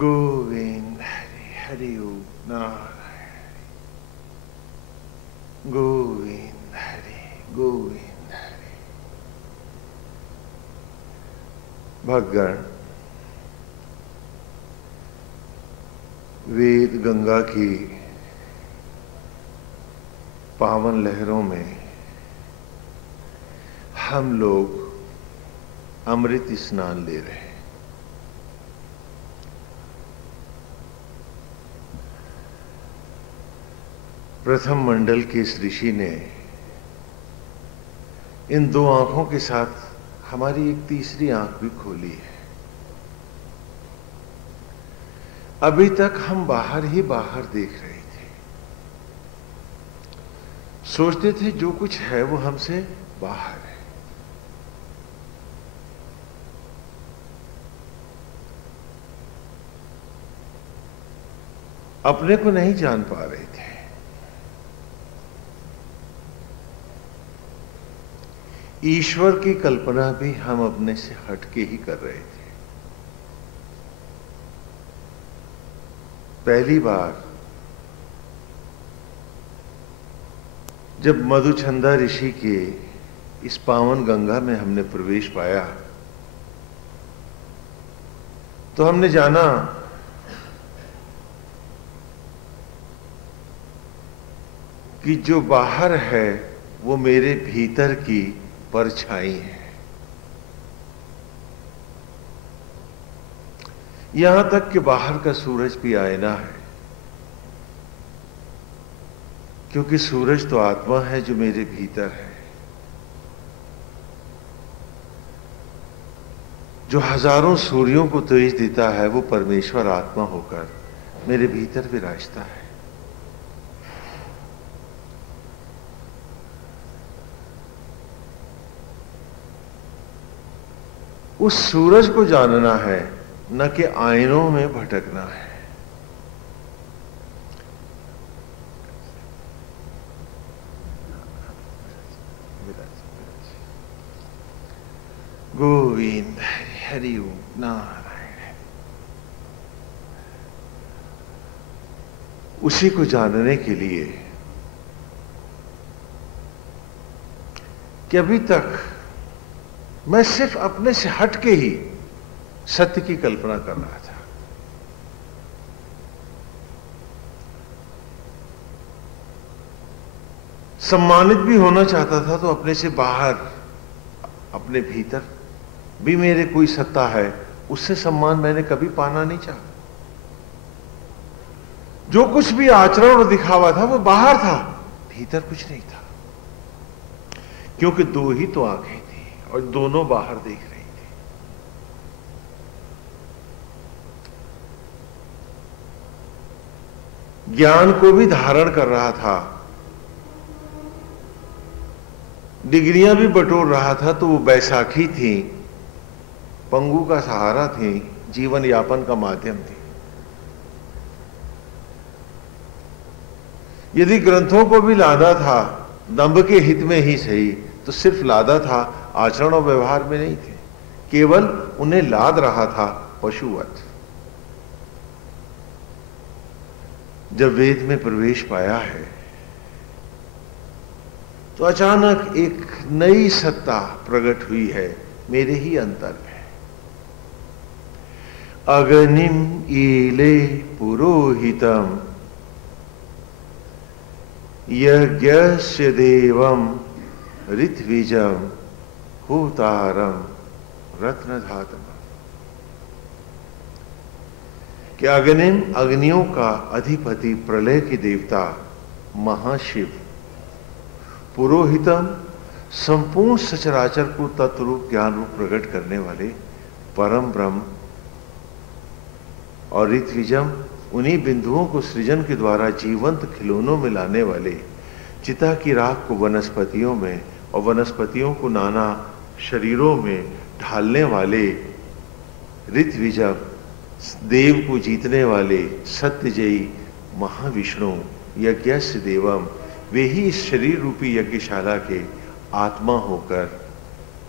गोविंद हरि हरि ओम नारायण। गोविंद हरि गोविंद हरि। भक्तगण, वेद गंगा की पावन लहरों में हम लोग अमृत स्नान ले रहे हैं। प्रथम मंडल के इस ऋषि ने इन दो आंखों के साथ हमारी एक तीसरी आंख भी खोली है। अभी तक हम बाहर ही बाहर देख रहे थे, सोचते थे जो कुछ है वो हमसे बाहर है। अपने को नहीं जान पा रहे थे। ईश्वर की कल्पना भी हम अपने से हटके ही कर रहे थे। पहली बार जब मधुचंदा ऋषि के इस पावन गंगा में हमने प्रवेश पाया तो हमने जाना कि जो बाहर है वो मेरे भीतर की परछाई है। यहां तक कि बाहर का सूरज भी आईना है, क्योंकि सूरज तो आत्मा है जो मेरे भीतर है, जो हजारों सूर्यों को तेज देता है वो परमेश्वर आत्मा होकर मेरे भीतर विराजता है। उस सूरज को जानना है, न कि आईनों में भटकना है। गोविंद हरि हरि ओम नारायण। उसी को जानने के लिए कि अभी तक मैं सिर्फ अपने से हटके ही सत्य की कल्पना कर रहा था। सम्मानित भी होना चाहता था तो अपने से बाहर, अपने भीतर भी मेरे कोई सत्ता है, उससे सम्मान मैंने कभी पाना नहीं चाहा। जो कुछ भी आचरण और दिखावा था वो बाहर था, भीतर कुछ नहीं था। क्योंकि दो ही तो आंखें थी और दोनों बाहर देख रही थी। ज्ञान को भी धारण कर रहा था, डिग्रियां भी बटोर रहा था, तो वो बैसाखी थी, पंगु का सहारा थी, जीवन यापन का माध्यम थी। यदि ग्रंथों को भी लादा था दंभ के हित में ही सही, तो सिर्फ लादा था, आचरण और व्यवहार में नहीं थे। केवल उन्हें लाद रहा था पशुवत। जब वेद में प्रवेश पाया है तो अचानक एक नई सत्ता प्रकट हुई है मेरे ही अंतर में। अग्निम ईले पुरोहितम यज्ञस्य देवम ऋत्विजम होतारम रत्नधातम। कि अग्निम, अग्नियों का अधिपति, प्रलय के देवता महाशिव, पुरोहितम, संपूर्ण सचराचर को तत्व रूप ज्ञान रूप प्रकट करने वाले परम ब्रह्म, और ऋत्विजम, उन्हीं बिंदुओं को सृजन के द्वारा जीवंत खिलौनों में लाने वाले, चिता की राख को वनस्पतियों में और वनस्पतियों को नाना शरीरों में ढालने वाले ऋत्विजम, देव को जीतने वाले सत्यजयी महाविष्णु, यज्ञस्य देवम, वे ही इस शरीर रूपी यज्ञशाला के आत्मा होकर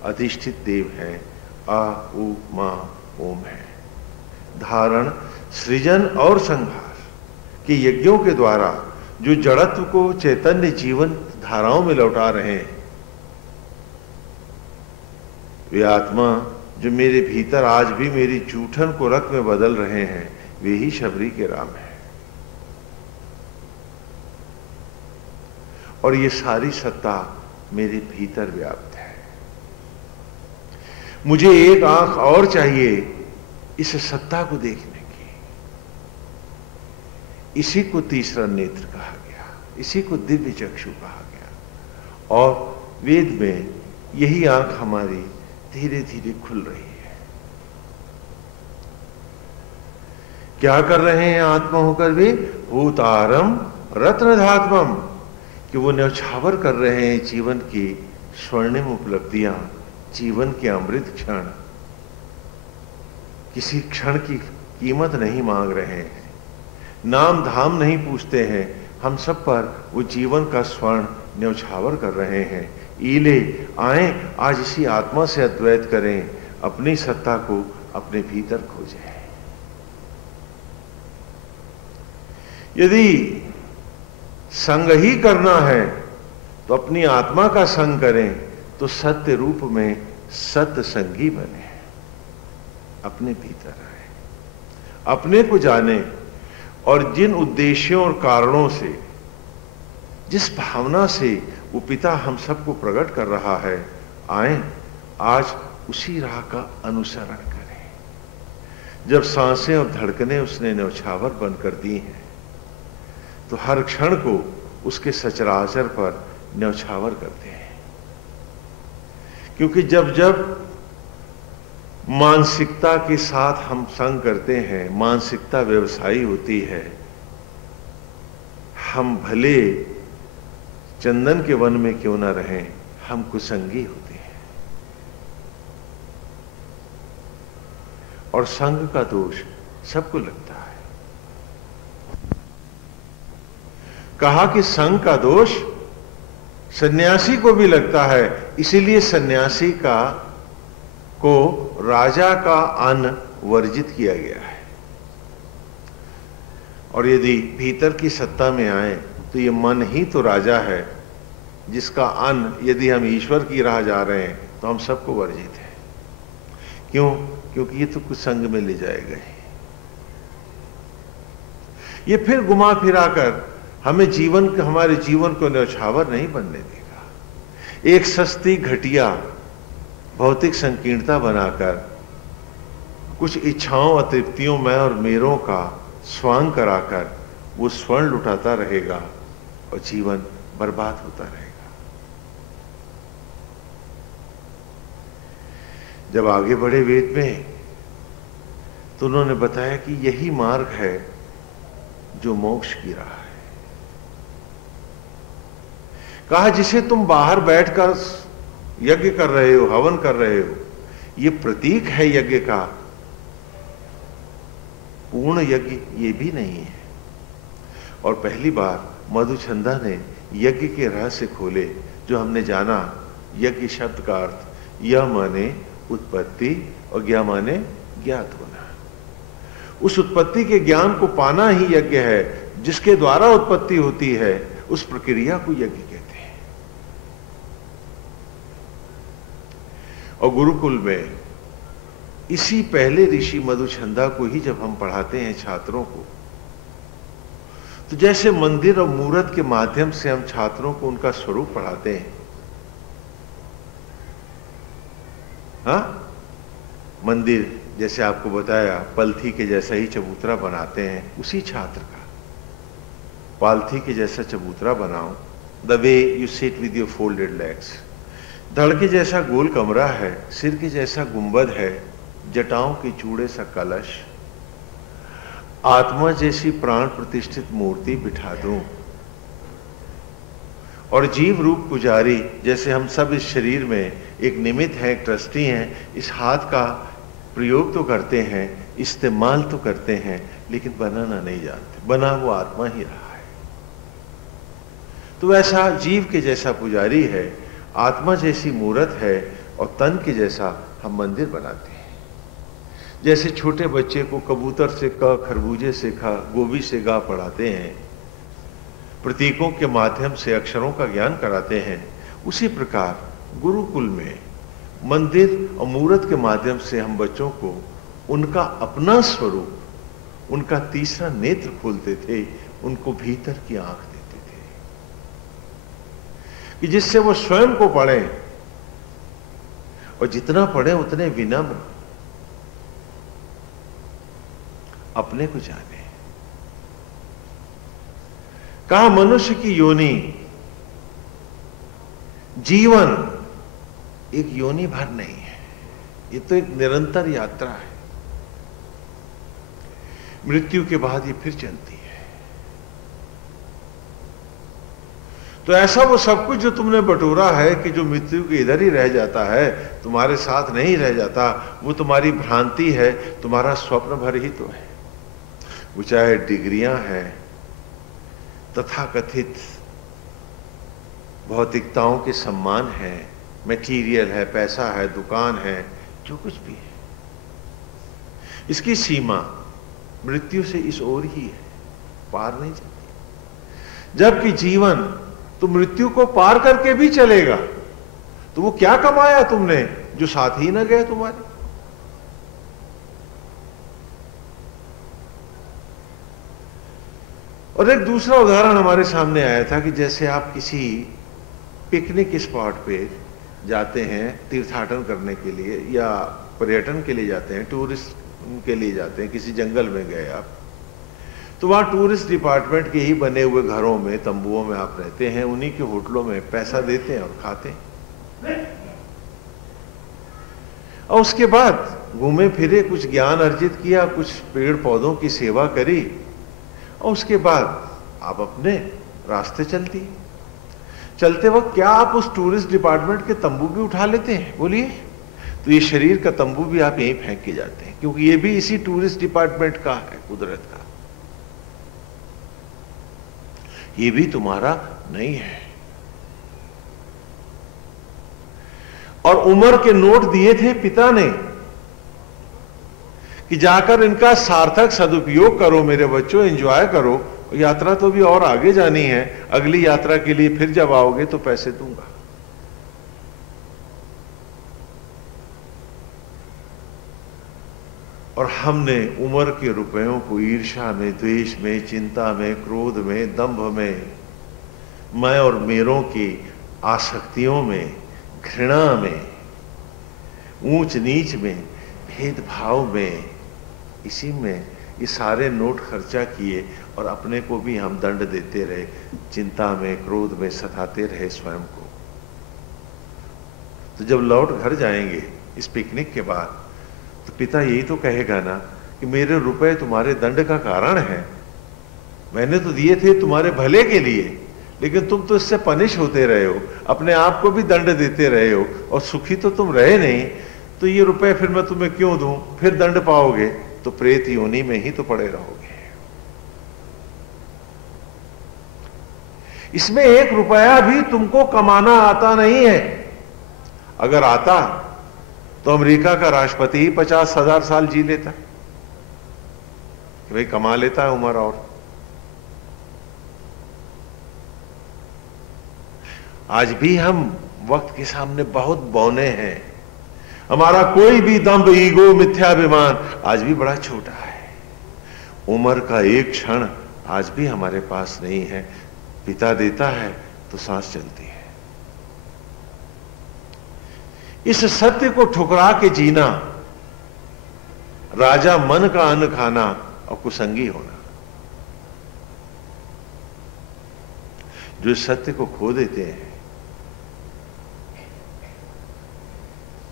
अधिष्ठित देव हैं। आ उ मा ओम है। धारण, सृजन और संहार के यज्ञों के द्वारा जो जड़त्व को चैतन्य जीवन धाराओं में लौटा रहे हैं, वे आत्मा जो मेरे भीतर आज भी मेरी जूठन को रक्त में बदल रहे हैं, वे ही शबरी के राम हैं। और ये सारी सत्ता मेरे भीतर व्याप्त है। मुझे एक आंख और चाहिए इस सत्ता को देखने की। इसी को तीसरा नेत्र कहा गया, इसी को दिव्य चक्षु कहा गया। और वेद में यही आंख हमारी धीरे धीरे खुल रही है। क्या कर रहे हैं आत्मा होकर वे? भूतारम रत्नधात्मम, कि वो न्यौछावर कर रहे हैं जीवन की स्वर्णिम उपलब्धियां, जीवन के अमृत क्षण। किसी क्षण की कीमत नहीं मांग रहे हैं, नाम धाम नहीं पूछते हैं, हम सब पर वो जीवन का स्वर्ण न्यौछावर कर रहे हैं। ईले आए, आज इसी आत्मा से अद्वैत करें, अपनी सत्ता को अपने भीतर खोजें। यदि संग ही करना है तो अपनी आत्मा का संग करें, तो सत्य रूप में सत्य संगी बने, अपने भीतर आए, अपने को जाने, और जिन उद्देश्यों और कारणों से, जिस भावना से वो पिता हम सबको प्रकट कर रहा है, आए आज उसी राह का अनुसरण करें। जब सांसें और धड़कनें उसने न्यौछावर बनकर दी हैं, तो हर क्षण को उसके सचराचर पर न्यौछावर करते हैं। क्योंकि जब जब मानसिकता के साथ हम संग करते हैं, मानसिकता व्यवसायी होती है, हम भले चंदन के वन में क्यों ना रहें, हम कुसंगी होते हैं। और संग का दोष सबको लगता है। कहा कि संग का दोष सन्यासी को भी लगता है, इसीलिए सन्यासी को राजा का अन्न वर्जित किया गया है। और यदि भीतर की सत्ता में आए तो ये मन ही तो राजा है, जिसका अन्न, यदि हम ईश्वर की राह जा रहे हैं तो हम सबको वर्जित है। क्यों? क्योंकि ये तो कुछ संग में ले जाएगा ही। ये फिर घुमा फिरा कर हमें हमारे जीवन को न्यौछावर नहीं बनने देगा। एक सस्ती घटिया भौतिक संकीर्णता बनाकर कुछ इच्छाओं, अतृप्तियों में और मेरों का स्वांग कराकर वो स्वर्ण लुटाता रहेगा और जीवन बर्बाद होता रहेगा। जब आगे बढ़े वेद में तो उन्होंने बताया कि यही मार्ग है जो मोक्ष की राह है। कहा जिसे तुम बाहर बैठकर यज्ञ कर रहे हो, हवन कर रहे हो, ये प्रतीक है यज्ञ का, पूर्ण यज्ञ ये भी नहीं है। और पहली बार मधुचंदा ने यज्ञ के रहस्य खोले, जो हमने जाना। यज्ञ शब्द का अर्थ यह माने उत्पत्ति और ज्ञा माने ज्ञात होना। उस उत्पत्ति के ज्ञान को पाना ही यज्ञ है। जिसके द्वारा उत्पत्ति होती है उस प्रक्रिया को यज्ञ कहते हैं। और गुरुकुल में इसी पहले ऋषि मधुचंदा को ही जब हम पढ़ाते हैं छात्रों को, तो जैसे मंदिर और मूर्त के माध्यम से हम छात्रों को उनका स्वरूप पढ़ाते हैं, हाँ, मंदिर जैसे आपको बताया पलथी के जैसा ही चबूतरा बनाते हैं, उसी छात्र का पालथी के जैसा चबूतरा बनाओ। The way you sit with your folded legs. धड़ के जैसा गोल कमरा है, सिर के जैसा गुंबद है, जटाओं के चूड़े सा कलश, आत्मा जैसी प्राण प्रतिष्ठित मूर्ति बिठा दूं, और जीव रूप पुजारी, जैसे हम सब इस शरीर में एक निमित्त हैं, एक ट्रस्टी हैं, इस हाथ का प्रयोग तो करते हैं, इस्तेमाल तो करते हैं, लेकिन बनाना नहीं जानते। बना वो आत्मा ही रहा है। तो वैसा जीव के जैसा पुजारी है, आत्मा जैसी मूर्त है, और तन के जैसा हम मंदिर बनाते हैं। जैसे छोटे बच्चे को कबूतर से क, खरबूजे से ख, गोभी से गा पढ़ाते हैं, प्रतीकों के माध्यम से अक्षरों का ज्ञान कराते हैं, उसी प्रकार गुरुकुल में मंदिर और मूर्त के माध्यम से हम बच्चों को उनका अपना स्वरूप, उनका तीसरा नेत्र खोलते थे, उनको भीतर की आंख देते थे कि जिससे वो स्वयं को पढ़े और जितना पढ़े उतने विनम्र, अपने को जाने। कहा मनुष्य की योनि, जीवन एक योनि भर नहीं है, ये तो एक निरंतर यात्रा है। मृत्यु के बाद ये फिर चलती है। तो ऐसा वो सब कुछ जो तुमने बटोरा है कि जो मृत्यु के इधर ही रह जाता है, तुम्हारे साथ नहीं रह जाता, वो तुम्हारी भ्रांति है, तुम्हारा स्वप्न भर ही तो है। वो चाहे डिग्रियां हैं, तथाकथित भौतिकताओं के सम्मान है, मटेरियल है, पैसा है, दुकान है, जो कुछ भी है, इसकी सीमा मृत्यु से इस ओर ही है, पार नहीं जाती। जबकि जीवन तो मृत्यु को पार करके भी चलेगा। तो वो क्या कमाया तुमने जो साथ ही ना गए तुम्हारे? और एक दूसरा उदाहरण हमारे सामने आया था कि जैसे आप किसी पिकनिक स्पॉट पे जाते हैं तीर्थाटन करने के लिए या पर्यटन के लिए जाते हैं, टूरिस्ट के लिए जाते हैं, किसी जंगल में गए आप, तो वहां टूरिस्ट डिपार्टमेंट के ही बने हुए घरों में, तंबुओं में आप रहते हैं, उन्हीं के होटलों में पैसा देते हैं और खाते हैं। और उसके बाद घूमे फिरे, कुछ ज्ञान अर्जित किया, कुछ पेड़ पौधों की सेवा करी, और उसके बाद आप अपने रास्ते चलते वक्त क्या आप उस टूरिस्ट डिपार्टमेंट के तंबू भी उठा लेते हैं? बोलिए। तो ये शरीर का तंबू भी आप यहीं फेंक के जाते हैं, क्योंकि ये भी इसी टूरिस्ट डिपार्टमेंट का है, कुदरत का। ये भी तुम्हारा नहीं है। और उम्र के नोट दिए थे पिता ने कि जाकर इनका सार्थक सदुपयोग करो मेरे बच्चों, एंजॉय करो, यात्रा तो भी और आगे जानी है, अगली यात्रा के लिए फिर जब आओगे तो पैसे दूंगा। और हमने उम्र के रुपयों को ईर्ष्या में, द्वेष में, चिंता में, क्रोध में, दंभ में, मैं और मेरों की आसक्तियों में, घृणा में, ऊंच नीच में, भेदभाव में, इसी में ये सारे नोट खर्चा किए और अपने को भी हम दंड देते रहे, चिंता में, क्रोध में सताते रहे स्वयं को। तो जब लौट घर जाएंगे इस पिकनिक के बाद, तो पिता यही तो कहेगा ना कि मेरे रुपए तुम्हारे दंड का कारण है, मैंने तो दिए थे तुम्हारे भले के लिए, लेकिन तुम तो इससे पनिश होते रहे हो, अपने आप को भी दंड देते रहे हो और सुखी तो तुम रहे नहीं। तो ये रुपए फिर मैं तुम्हें क्यों दूं? फिर दंड पाओगे तो प्रेत योनि में ही तो पड़े रहोगे। इसमें एक रुपया भी तुमको कमाना आता नहीं है। अगर आता तो अमेरिका का राष्ट्रपति ही 50,000 साल जी लेता कि भाई कमा लेता है उम्र। और आज भी हम वक्त के सामने बहुत बौने हैं। हमारा कोई भी दंभ, ईगो, मिथ्याभिमान आज भी बड़ा छोटा है। उम्र का एक क्षण आज भी हमारे पास नहीं है। पिता देता है तो सांस चलती है। इस सत्य को ठुकरा के जीना, राजा मन का अन्न खाना और कुसंगी होना। जो इस सत्य को खो देते हैं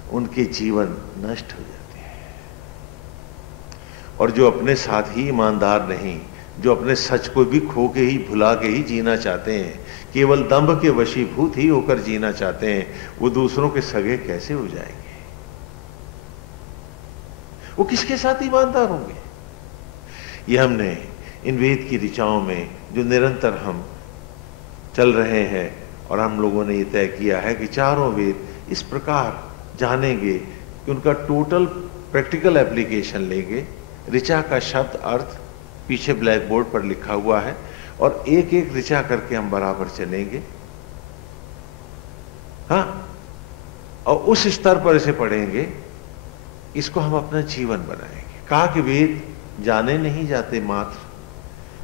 उनके जीवन नष्ट हो जाते हैं। और जो अपने साथ ही ईमानदार नहीं, जो अपने सच को भी खो के ही, भुला के ही जीना चाहते हैं, केवल दंभ के वशीभूत ही होकर जीना चाहते हैं, वो दूसरों के सगे कैसे हो जाएंगे? वो किसके साथ ईमानदार होंगे? ये हमने इन वेद की ऋचाओं में जो निरंतर हम चल रहे हैं, और हम लोगों ने ये तय किया है कि चारों वेद इस प्रकार जानेंगे कि उनका टोटल प्रैक्टिकल एप्लीकेशन लेंगे। ऋचा का शब्द अर्थ पीछे ब्लैक बोर्ड पर लिखा हुआ है और एक एक ऋचा करके हम बराबर चलेंगे। हाँ, और उस स्तर पर इसे पढ़ेंगे, इसको हम अपना जीवन बनाएंगे। कहा कि वेद जाने नहीं जाते मात्र,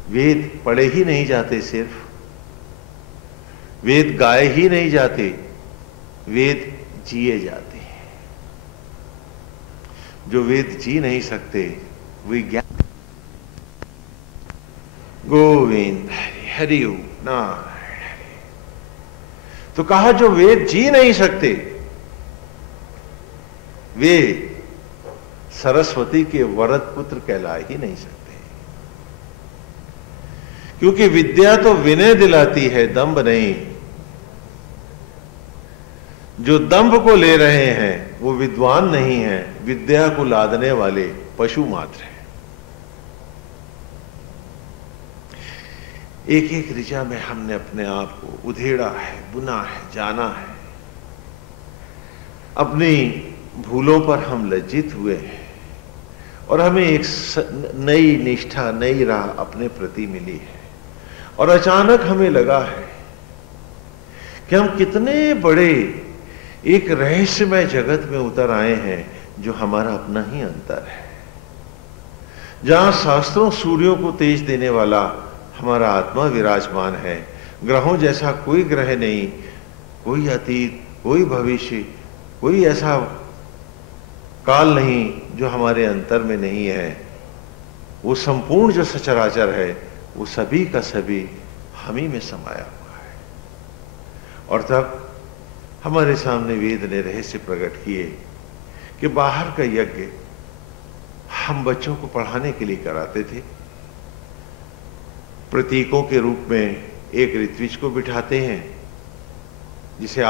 वेद पढ़े ही नहीं जाते सिर्फ, वेद गाए ही नहीं जाते, वेद जिए जाते हैं। जो वेद जी नहीं सकते वे ज्ञान। गोविंद हरि ओम नारायण। तो कहा जो वेद जी नहीं सकते वे सरस्वती के वरद पुत्र कहला ही नहीं सकते, क्योंकि विद्या तो विनय दिलाती है, दंभ नहीं। जो दंभ को ले रहे हैं वो विद्वान नहीं है, विद्या को लादने वाले पशु मात्र हैं। एक एक ऋचा में हमने अपने आप को उधेड़ा है, बुना है, जाना है। अपनी भूलों पर हम लज्जित हुए हैं और हमें एक नई निष्ठा, नई राह अपने प्रति मिली है। और अचानक हमें लगा है कि हम कितने बड़े एक रहस्यमय जगत में उतर आए हैं जो हमारा अपना ही अंतर है। जहां शास्त्रों सूर्यों को तेज देने वाला हमारा आत्मा विराजमान है। ग्रहों जैसा कोई ग्रह नहीं, कोई अतीत, कोई भविष्य, कोई ऐसा काल नहीं जो हमारे अंतर में नहीं है। वो संपूर्ण जो सचराचर है वो सभी का सभी हम ही में समाया हुआ है। और तब हमारे सामने वेद ने रहस्य प्रकट किए कि बाहर का यज्ञ हम बच्चों को पढ़ाने के लिए कराते थे। प्रतीकों के रूप में एक ऋत्विज को बिठाते हैं जिसे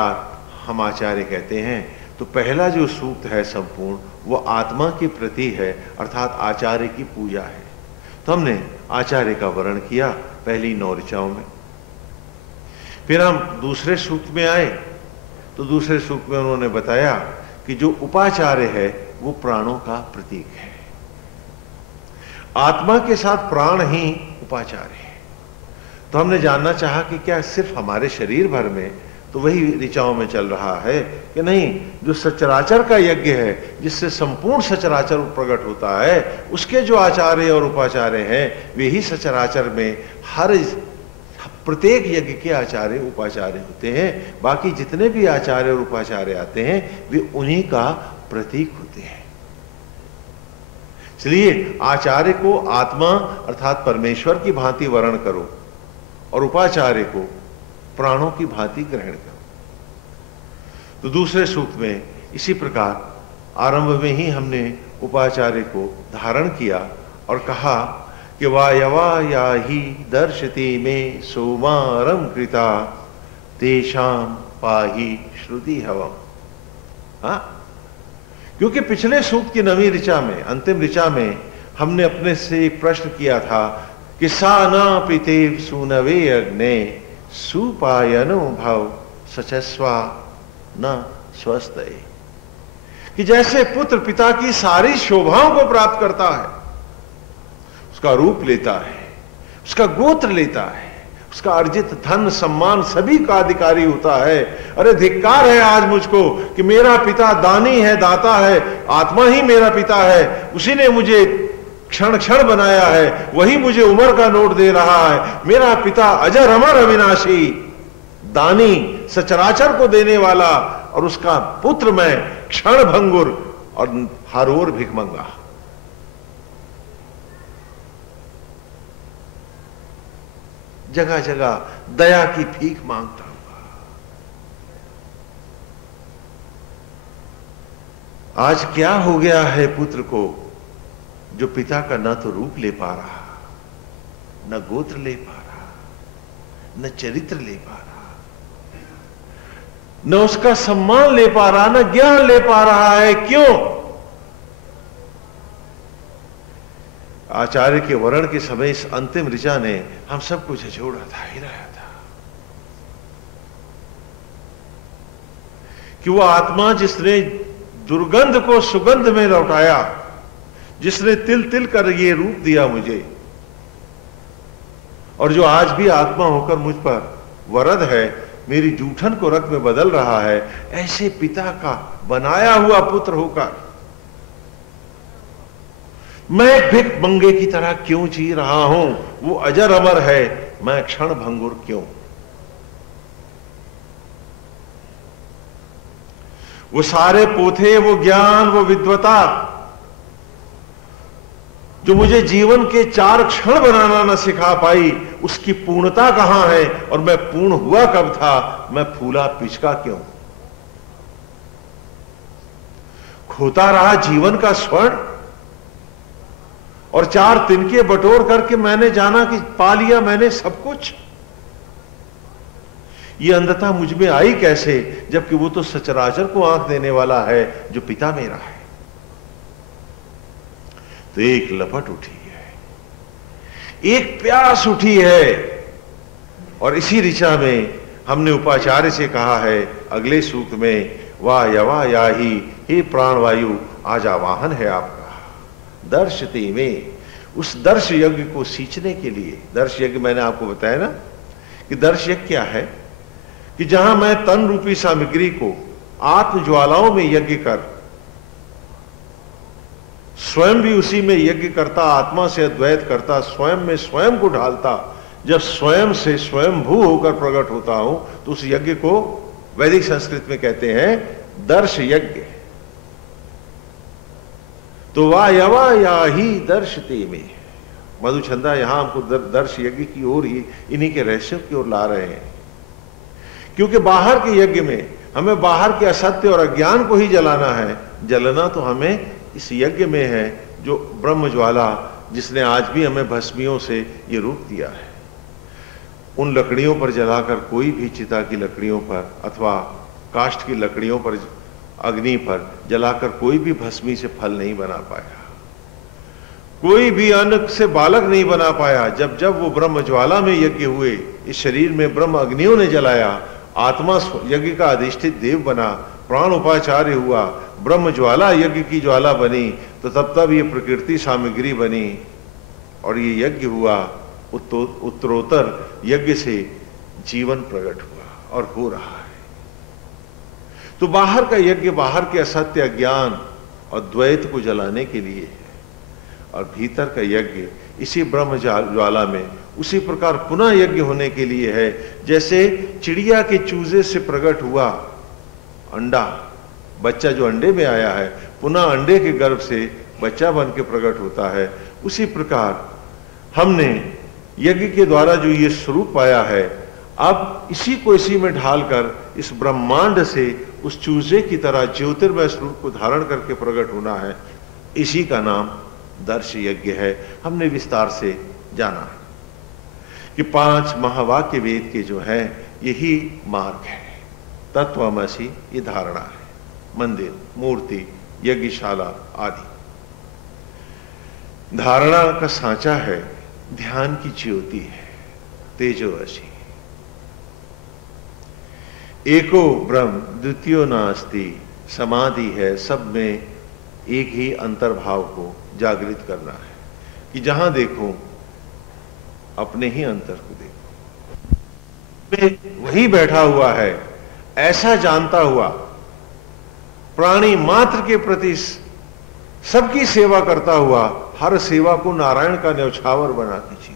हम आचार्य कहते हैं। तो पहला जो सूक्त है संपूर्ण वो आत्मा के प्रति है, अर्थात आचार्य की पूजा है। तो हमने आचार्य का वर्ण किया पहली 9 ऋचाओं में। फिर हम दूसरे सूक्त में आए तो दूसरे सूक्त में उन्होंने बताया कि जो उपाचार्य है वो प्राणों का प्रतीक है। आत्मा के साथ प्राण ही उपाचार्य है। तो हमने जानना चाहा कि क्या सिर्फ हमारे शरीर भर में तो वही ऋचाओं में चल रहा है कि नहीं, जो सचराचर का यज्ञ है जिससे संपूर्ण सचराचर प्रकट होता है, उसके जो आचार्य और उपाचार्य हैं वे ही सचराचर में हर प्रत्येक यज्ञ के आचार्य उपाचार्य होते हैं। बाकी जितने भी आचार्य और उपाचार्य आते हैं वे उन्हीं का प्रतीक होते हैं। इसलिए आचार्य को आत्मा अर्थात परमेश्वर की भांति वर्ण करो और उपाचार्य को प्राणों की भांति ग्रहण करो। तो दूसरे सूक्त में इसी प्रकार आरंभ में ही हमने उपाचार्य को धारण किया और कहा कि वायवा या ही दर्शति में सोमारम कृता तेषाम पाही श्रुति हवम। हाँ, क्योंकि पिछले सूक्त की 9वीं ऋचा में, अंतिम ऋचा में हमने अपने से एक प्रश्न किया था कि सा न पितेव सुनवे अग्ने सुपायनो भव सचस्वा न स्वस्थये। कि जैसे पुत्र पिता की सारी शोभाओं को प्राप्त करता है, उसका रूप लेता है, उसका गोत्र लेता है, उसका अर्जित धन सम्मान सभी का अधिकारी होता है। अरे धिक्कार है आज मुझको कि मेरा पिता दानी है, दाता है, आत्मा ही मेरा पिता है, उसी ने मुझे क्षण क्षण बनाया है, वही मुझे उम्र का नोट दे रहा है। मेरा पिता अजर अमर अविनाशी दानी सचराचर को देने वाला, और उसका पुत्र मैं क्षण भंगुर और हर ओर भिखमंगा। जगह जगह दया की भीख मांगता हुआ। आज क्या हो गया है पुत्र को जो पिता का न तो रूप ले पा रहा, न गोत्र ले पा रहा, न चरित्र ले पा रहा, न उसका सम्मान ले पा रहा, न ज्ञान ले पा रहा है। क्यों? आचार्य के वर्ण के समय इस अंतिम ऋचा ने हम सबको झंझोड़ा था, हिलाया था कि वो आत्मा जिसने दुर्गंध को सुगंध में लौटाया, जिसने तिल तिल कर ये रूप दिया मुझे, और जो आज भी आत्मा होकर मुझ पर वरद है, मेरी जूठन को रक्त में बदल रहा है, ऐसे पिता का बनाया हुआ पुत्र होकर मैं भिख मंगे की तरह क्यों जी रहा हूं? वो अजर अमर है, मैं क्षण भंगुर क्यों? वो सारे पोथे, वो ज्ञान, वो विद्वता जो मुझे जीवन के 4 क्षण बनाना न सिखा पाई, उसकी पूर्णता कहां है? और मैं पूर्ण हुआ कब था? मैं फूला पिचका क्यों? खोता रहा जीवन का स्वर्ण, और 4 तिनके बटोर करके मैंने जाना कि पा लिया मैंने सब कुछ। ये अंधता मुझ में आई कैसे, जबकि वो तो सचराचर को आंख देने वाला है, जो पिता मेरा है। तो एक लपट उठी है, एक प्यास उठी है, और इसी ऋचा में हमने उपाचार्य से कहा है अगले सूक्त में, वाह यवा याही, हे प्राणवायु आज आवाहन है आपका। दर्शते में, उस दर्श यज्ञ को सींचने के लिए, दर्श यज्ञ मैंने आपको बताया ना कि दर्श यज्ञ क्या है, कि जहां मैं तन रूपी सामग्री को आत्म ज्वालाओं में यज्ञ कर, स्वयं भी उसी में यज्ञ करता, आत्मा से अद्वैत करता, स्वयं में स्वयं को ढालता, जब स्वयं से स्वयंभू होकर प्रकट होता हूं, तो उस यज्ञ को वैदिक संस्कृत में कहते हैं दर्श यज्ञ। तो वायवा या ही दर्शते में, मधुचंदा यहां हमको दर्श यज्ञ की ओर ही, इन्हीं के रहस्यों की ओर ला रहे हैं। क्योंकि बाहर के यज्ञ में हमें बाहर के असत्य और अज्ञान को ही जलाना है, जलना तो हमें इस यज्ञ में है, जो ब्रह्म ज्वाला, जिसने आज भी हमें भस्मियों से ये रूप दिया है। उन लकड़ियों पर जलाकर, कोई भी चिता की लकड़ियों पर अथवा काष्ठ की लकड़ियों पर, अग्नि पर जलाकर कोई भी भस्मी से फल नहीं बना पाया, कोई भी अन्न से बालक नहीं बना पाया। जब जब वो ब्रह्म ज्वाला में यज्ञ हुए, इस शरीर में ब्रह्म अग्नियों ने जलाया, आत्मा यज्ञ का अधिष्ठित देव बना, प्राण उपाचार्य हुआ, ब्रह्म ज्वाला यज्ञ की ज्वाला बनी, तो तब तब ये प्रकृति सामग्री बनी, और ये यज्ञ हुआ। उत्तरोत्तर यज्ञ से जीवन प्रकट हुआ और हो रहा है। तो बाहर का यज्ञ बाहर के असत्य, अज्ञान और द्वैत को जलाने के लिए है, और भीतर का यज्ञ इसी ब्रह्म ज्वाला में उसी प्रकार पुनः यज्ञ होने के लिए है। जैसे चिड़िया के चूजे से प्रकट हुआ अंडा, बच्चा जो अंडे में आया है, पुनः अंडे के गर्भ से बच्चा बन के प्रकट होता है, उसी प्रकार हमने यज्ञ के द्वारा जो ये स्वरूप पाया है, अब इसी को इसी में ढालकर इस ब्रह्मांड से उस चूजे की तरह ज्योतिर्मय स्वरूप को धारण करके प्रकट होना है। इसी का नाम दर्श यज्ञ है। हमने विस्तार से जाना है कि 5 महावाक्य वेद के जो है, यही मार्ग है। तत्वमसि ये धारणा है, मंदिर, मूर्ति, यज्ञशाला आदि। धारणा का सांचा है, ध्यान की ज्योति है, तेजोवसी। एको ब्रह्म द्वितीयो नास्ति, समाधि है, सब में एक ही अंतर्भाव को जागृत करना है, कि जहां देखो अपने ही अंतर को देखो। वही बैठा हुआ है, ऐसा जानता हुआ, प्राणी मात्र के प्रति सबकी सेवा करता हुआ, हर सेवा को नारायण का न्यौछावर बना कीजिए।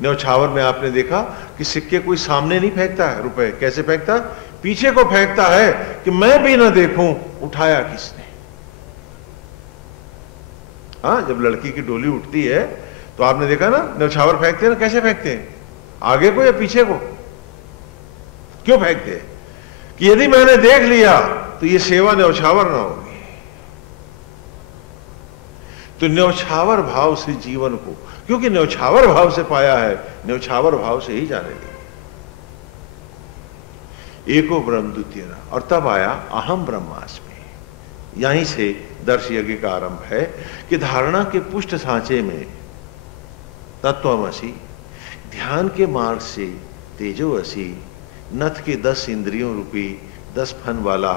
न्यौछावर में आपने देखा कि सिक्के कोई सामने नहीं फेंकता है, रुपए कैसे फेंकता, पीछे को फेंकता है कि मैं भी ना देखूं उठाया किसने। हाँ, जब लड़की की डोली उठती है तो आपने देखा ना, न्यौछावर फेंकते हैं ना, कैसे फेंकते हैं, आगे को या पीछे को? क्यों फेंकते हैं? कि यदि मैंने देख लिया तो ये सेवा न्यौछावर ना होगी। तो न्यौछावर भाव से जीवन को, क्योंकि न्यौछावर भाव से पाया है, न्यौछावर भाव से ही जाने लगे। एको ब्रह्म द्वितीय, और तब आया अहम ब्रह्मास्मि। यहीं से दर्श यज्ञ का आरंभ है कि धारणा के पुष्ट सांचे में तत्वमसि, ध्यान के मार्ग से तेजोवसी, नथ के 10 इंद्रियों रूपी 10 फन वाला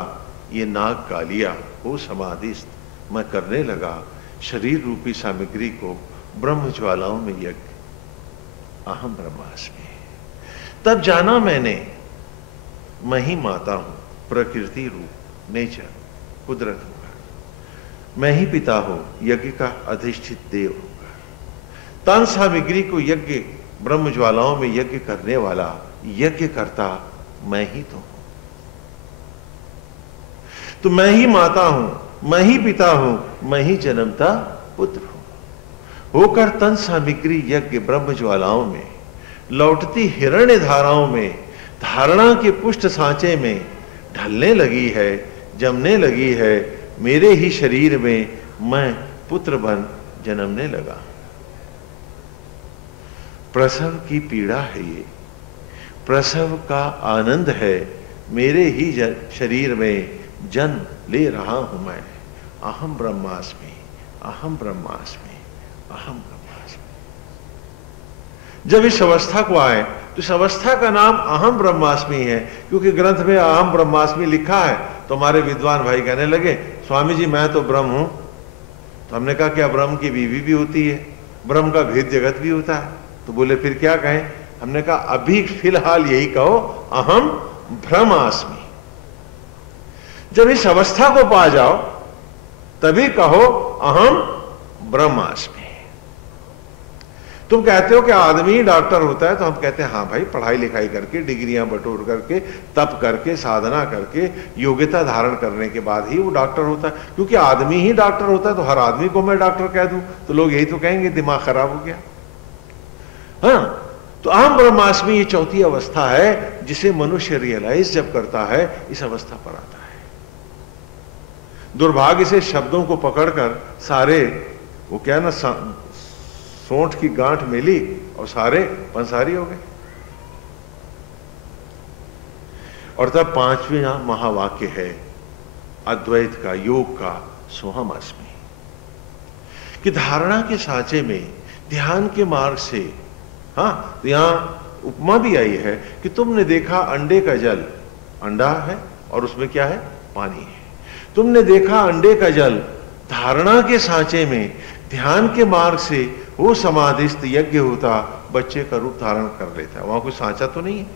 ये नाग कालिया हो समाधिस्थ मैं करने लगा शरीर रूपी सामग्री को ब्रह्म ज्वालाओं में यज्ञ, अहम ब्रह्मास्मि। तब जाना मैंने मैं ही माता हूं, प्रकृति रूप, नेचर, कुदरत होकर। मैं ही पिता हूं, यज्ञ का अधिष्ठित देव होकर। तन सामग्री को यज्ञ ब्रह्म ज्वालाओं में यज्ञ करने वाला यज्ञ करता मैं ही तो हूं। तो मैं ही माता हूं, मैं ही पिता हूं, मैं ही जन्मता पुत्र हूं। होकर तन सामग्री यज्ञ ब्रह्म ज्वालाओं में लौटती हिरण्य धाराओं में धारणा के पुष्ट सांचे में ढलने लगी है, जमने लगी है। मेरे ही शरीर में मैं पुत्र बन जन्मने लगा। प्रसव की पीड़ा है ये, प्रसव का आनंद है। मेरे ही शरीर में जन्म ले रहा हूं मैं। अहम ब्रह्मास्मि, अहम ब्रह्मास्मि, अहम ब्रह्मास्मि। जब इस अवस्था को आए तो इस अवस्था का नाम अहम ब्रह्मास्मि है, क्योंकि ग्रंथ में अहम ब्रह्मास्मि लिखा है। तो हमारे विद्वान भाई कहने लगे, स्वामी जी मैं तो ब्रह्म हूं। तो हमने कहा क्या ब्रह्म की बीवी भी होती है, ब्रह्म का भेद जगत भी होता है? तो बोले फिर क्या कहें? हमने कहा अभी फिलहाल यही कहो, अहम ब्रह्मास्मि। जब इस अवस्था को पा जाओ तभी कहो अहम ब्रह्मास्मि। तुम कहते हो कि आदमी डॉक्टर होता है, तो हम कहते हैं हाँ भाई, पढ़ाई लिखाई करके, डिग्रियां बटोर करके, तप करके, साधना करके, योग्यता धारण करने के बाद ही वो डॉक्टर होता है। क्योंकि आदमी ही डॉक्टर होता है, तो हर आदमी को मैं डॉक्टर कह दूं तो लोग यही तो कहेंगे दिमाग खराब हो गया। हाँ, तो अहम ब्रह्मास्मि ये चौथी अवस्था है जिसे मनुष्य रियलाइज जब करता है, इस अवस्था पर आता है। दुर्भाग्य से शब्दों को पकड़कर सारे वो क्या ना सोंठ की गांठ मिली और सारे पंसारी हो गए। और तब पांचवी महावाक्य है अद्वैत का, योग का, सोहम अस्मि, कि धारणा के सांचे में ध्यान के मार्ग से, हाँ तो यहां उपमा भी आई है कि तुमने देखा अंडे का जल, अंडा है और उसमें क्या है? पानी है। तुमने देखा अंडे का जल धारणा के सांचे में ध्यान के मार्ग से वो समाधिस्थ यज्ञ होता बच्चे का रूप धारण कर लेता है। वहां कोई सांचा तो नहीं है,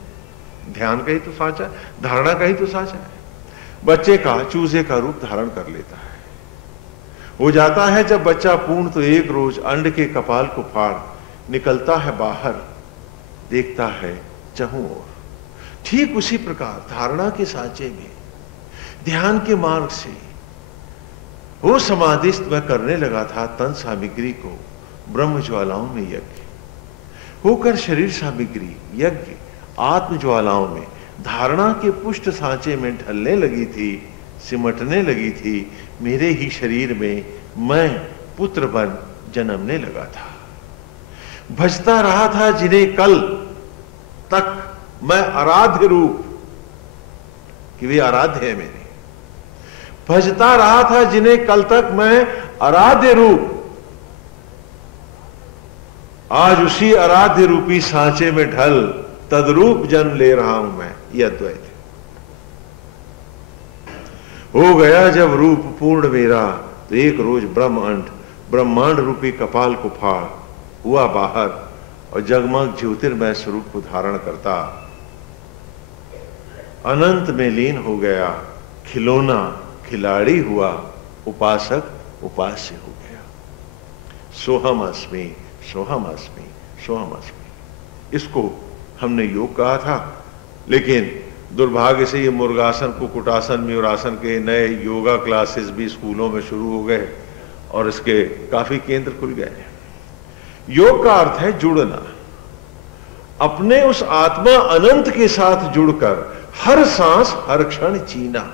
ध्यान का ही तो सांचा, धारणा का ही तो सांचा है। बच्चे का चूजे का रूप धारण कर लेता है। हो जाता है जब बच्चा पूर्ण, तो एक रोज अंड के कपाल को फाड़ निकलता है बाहर, देखता है चहुं ओर। ठीक उसी प्रकार धारणा के सांचे में ध्यान के मार्ग से वो समाधिस्थ मैं करने लगा था तन सामग्री को ब्रह्म ज्वालाओं में यज्ञ होकर शरीर सामग्री यज्ञ आत्म ज्वालाओं में धारणा के पुष्ट सांचे में ढलने लगी थी, सिमटने लगी थी। मेरे ही शरीर में मैं पुत्र बन जन्मने लगा था। भजता रहा था जिन्हें कल तक मैं आराध्य रूप, कि वे आराध्य है मेरे, भजता रहा था जिन्हें कल तक मैं आराध्य रूप, आज उसी आराध्य रूपी सांचे में ढल तद्रूप जन्म ले रहा हूं मैं। यह अद्वैत है। हो गया जब रूप पूर्ण मेरा, तो एक रोज ब्रह्मांड रूपी कपाल को फाड़ हुआ बाहर और जगमग ज्योतिर्मय स्वरूप को धारण करता अनंत में लीन हो गया। खिलौना खिलाड़ी हुआ, उपासक उपास्य हो गया। सोहम अस्मि, सोहम अस्मि, सोहम अस्मि। इसको हमने योग कहा था, लेकिन दुर्भाग्य से ये मुर्गासन, कुक्कुटासन, मयूरासन के नए योगा क्लासेस भी स्कूलों में शुरू हो गए और इसके काफी केंद्र खुल गए। योग का अर्थ है जुड़ना, अपने उस आत्मा अनंत के साथ जुड़कर हर सांस हर क्षण जीना।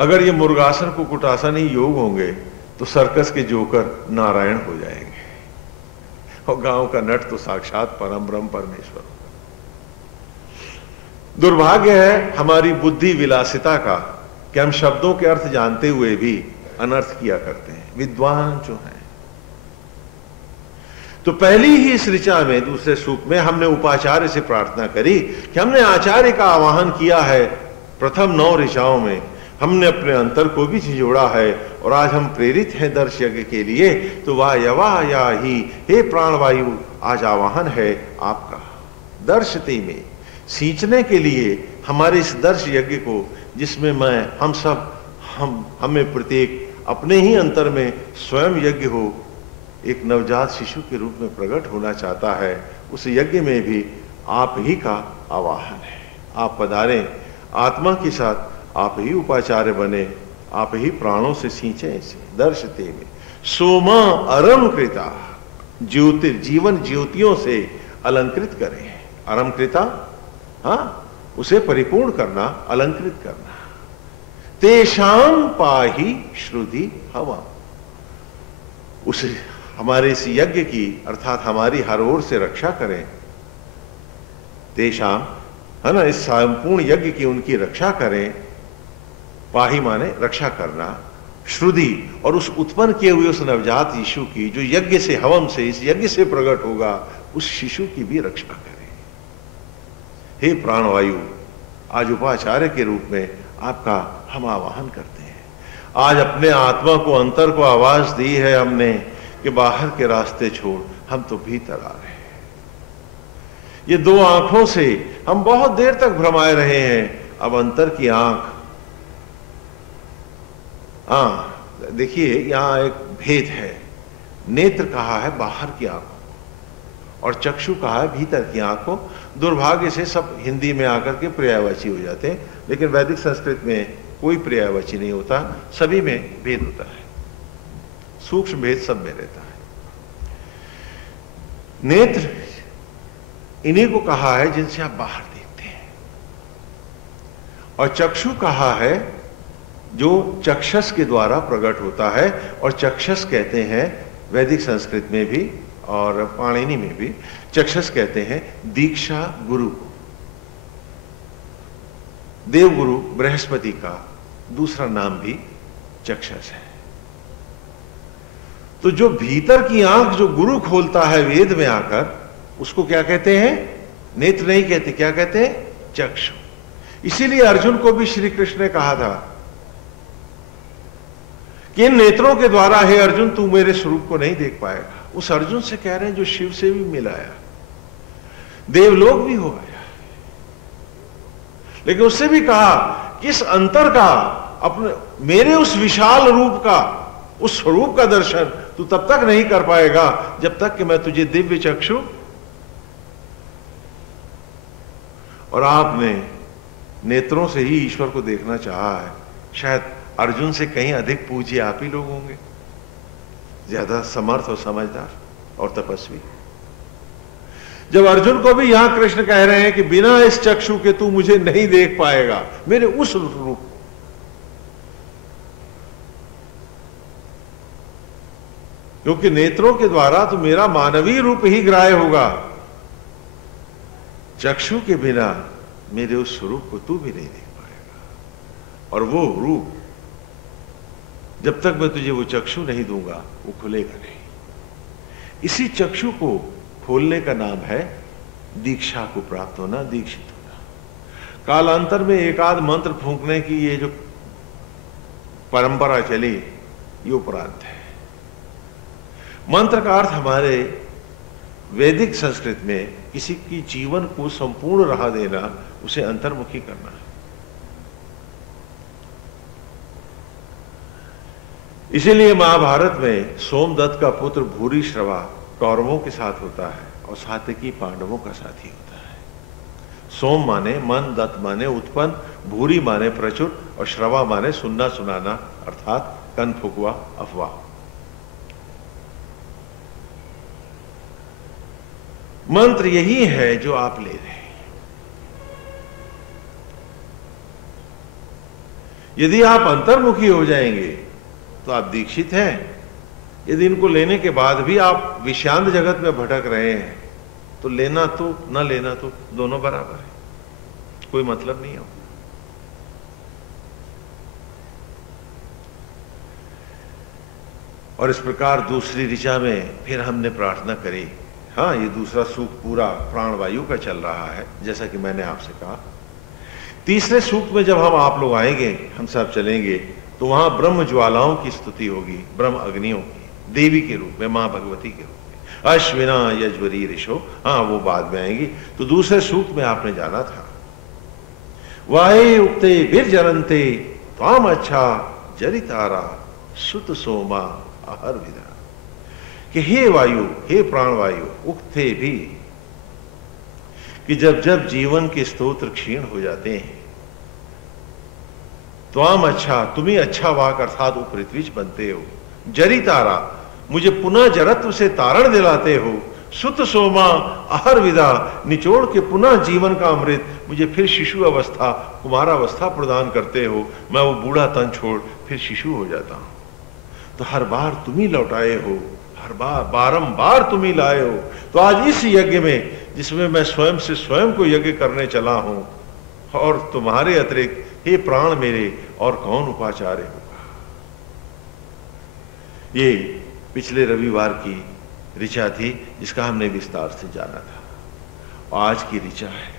अगर ये मुर्गासन कुक्कुटासन ही योग होंगे तो सर्कस के जोकर नारायण हो जाएंगे और गांव का नट तो साक्षात परम ब्रह्म परमेश्वर। दुर्भाग्य है हमारी बुद्धि विलासिता का कि हम शब्दों के अर्थ जानते हुए भी अनर्थ किया करते हैं, विद्वान जो हैं। तो पहली ही इस ऋचा में, दूसरे सूक्त में हमने उपाचार्य से प्रार्थना करी कि हमने आचार्य का आवाहन किया है प्रथम 9 ऋचाओं में, हमने अपने अंतर को भी झिझोड़ा है और आज हम प्रेरित हैं दर्श यज्ञ के लिए। तो वायवा ही, हे प्राणवायु, आज आवाहन है आपका दर्शते में सींचने के लिए हमारे इस दर्श यज्ञ को, जिसमें हमें प्रत्येक अपने ही अंतर में स्वयं यज्ञ हो, एक नवजात शिशु के रूप में प्रकट होना चाहता है। उस यज्ञ में भी आप ही का आवाहन है। आप पधारें, आत्मा के साथ आप ही उपाचार्य बने, आप ही प्राणों से सींचे इसे दर्शते में। सोमा अरम कृता, जीवन ज्योतियों से अलंकृत करें। अरम कृता, हाँ, उसे परिपूर्ण करना, अलंकृत करना। तेषाम पाही श्रुति हवा, उसे हमारे इस यज्ञ की अर्थात हमारी हर ओर से रक्षा करें। तेषाम, है ना, इस संपूर्ण यज्ञ की उनकी रक्षा करें। पाही माने रक्षा करना, श्रुति, और उस उत्पन्न किए हुए उस नवजात यीशु की, जो यज्ञ से, हवम से, इस यज्ञ से प्रकट होगा, उस शिशु की भी रक्षा करें। हे प्राणवायु, आज उपाचार्य के रूप में आपका हम आवाहन करते हैं। आज अपने आत्मा को, अंतर को आवाज दी है हमने कि बाहर के रास्ते छोड़, हम तो भीतर आ रहे हैं। ये दो आंखों से हम बहुत देर तक भ्रमाए रहे हैं, अब अंतर की आंख। देखिए यहां एक भेद है। नेत्र कहा है बाहर की आंखों, और चक्षु कहा है भीतर की आंखों। दुर्भाग्य से सब हिंदी में आकर के पर्यायवाची हो जाते हैं, लेकिन वैदिक संस्कृत में कोई पर्यायवाची नहीं होता, सभी में भेद होता है, सूक्ष्म भेद सब में रहता है। नेत्र इन्हीं को कहा है जिनसे आप बाहर देखते हैं, और चक्षु कहा है जो चक्षस के द्वारा प्रकट होता है। और चक्षस कहते हैं वैदिक संस्कृत में भी और पाणिनि में भी, चक्षस कहते हैं दीक्षा गुरु को। देवगुरु बृहस्पति का दूसरा नाम भी चक्षस है। तो जो भीतर की आंख जो गुरु खोलता है वेद में आकर, उसको क्या कहते हैं? नेत्र नहीं कहते, क्या कहते हैं? चक्षु। इसीलिए अर्जुन को भी श्री कृष्ण ने कहा था कि इन नेत्रों के द्वारा हे अर्जुन तू मेरे स्वरूप को नहीं देख पाएगा। उस अर्जुन से कह रहे हैं जो शिव से भी मिलाया, देवलोक भी हो गया, लेकिन उससे भी कहा कि इस अंतर का, अपने मेरे उस विशाल रूप का, उस स्वरूप का दर्शन तू तब तक नहीं कर पाएगा जब तक कि मैं तुझे दिव्य चक्षु। और आपने नेत्रों से ही ईश्वर को देखना चाहा है। शायद अर्जुन से कहीं अधिक पूज्य आप ही लोग होंगे, ज्यादा समर्थ और समझदार और तपस्वी। जब अर्जुन को भी यहां कृष्ण कह रहे हैं कि बिना इस चक्षु के तू मुझे नहीं देख पाएगा, मेरे उस रूप को, क्योंकि नेत्रों के द्वारा तो मेरा मानवीय रूप ही ग्राह्य होगा, चक्षु के बिना मेरे उस स्वरूप को तू भी नहीं देख पाएगा। और वो रूप जब तक मैं तुझे वो चक्षु नहीं दूंगा वो खुलेगा नहीं। इसी चक्षु को खोलने का नाम है दीक्षा को प्राप्त होना, दीक्षित होना। कालांतर में एक आध मंत्र फूंकने की ये जो परंपरा चली, ये उपरांत है। मंत्र का अर्थ हमारे वैदिक संस्कृत में किसी की जीवन को संपूर्ण राह देना, उसे अंतर्मुखी करना है। इसीलिए महाभारत में सोमदत्त का पुत्र भूरिश्रवा कौरवों के साथ होता है और सात्यकी पांडवों का साथी होता है। सोम माने मन, दत्त माने उत्पन्न, भूरी माने प्रचुर, और श्रवा माने सुनना सुनाना, अर्थात कन फुकवा, अफवाह। मंत्र यही है जो आप ले रहे हैं। यदि आप अंतर्मुखी हो जाएंगे तो आप दीक्षित हैं। यदि इनको लेने के बाद भी आप विषांत जगत में भटक रहे हैं तो लेना तो ना लेना तो दोनों बराबर है, कोई मतलब नहीं हो। और इस प्रकार दूसरी ऋचा में फिर हमने प्रार्थना करी। हाँ, ये दूसरा सूक्त पूरा प्राणवायु का चल रहा है, जैसा कि मैंने आपसे कहा तीसरे सूक्त में जब हम आप लोग आएंगे, हम सब चलेंगे, तो वहां ब्रह्म ज्वालाओं की स्तुति होगी, ब्रह्म अग्नियों की, देवी के रूप में, मां भगवती के रूप में, अश्विना यजवरी ऋषो, हाँ वो बाद में आएंगी। तो दूसरे सूक्त में आपने जाना था, वाहे उक्ते विरजरंते त्वाम अच्छा जरितारा सुत सोमा आहर विदा, कि हे वायु, हे प्राणवायु, उक्ते भी, कि जब जब जीवन के स्तोत्र क्षीण हो जाते हैं, त्वाम अच्छा, तुम्हें अच्छा वाक अर्थात उपृथ्वीज बनते हो, जरी तारा, मुझे पुनः जरत्व से तारण दिलाते हो, सुत सोमा आहर विदा, निचोड़ के पुनः जीवन का अमृत मुझे फिर शिशु अवस्था, कुमारावस्था प्रदान करते हो, मैं वो बूढ़ा तन छोड़ फिर शिशु हो जाता हूं। तो हर बार तुम ही लौटाए हो, हर बार बारंबार तुम ही लाए हो। तो आज इस यज्ञ में, जिसमें मैं स्वयं से स्वयं को यज्ञ करने चला हूं, और तुम्हारे अतिरिक्त हे प्राण मेरे और कौन उपाचार्य होगा। ये पिछले रविवार की ऋचा थी, जिसका हमने विस्तार से जाना था। आज की ऋचा है,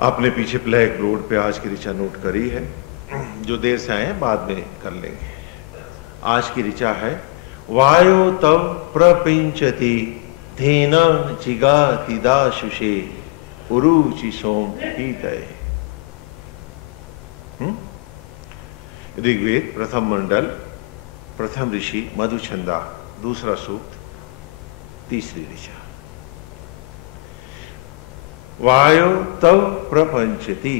आपने पीछे ब्लैक बोर्ड पे आज की ऋचा नोट करी है, जो देर से आए हैं बाद में कर लेंगे। आज की ऋचा है, वायो तव प्रपिंचति धेना जिगाति दाशुषे उरुचि सोम पीतये। ऋग्वेद प्रथम मंडल, प्रथम ऋषि मधुछंदा, दूसरा सूक्त, तीसरी ऋचा। वायो तव प्रपंचति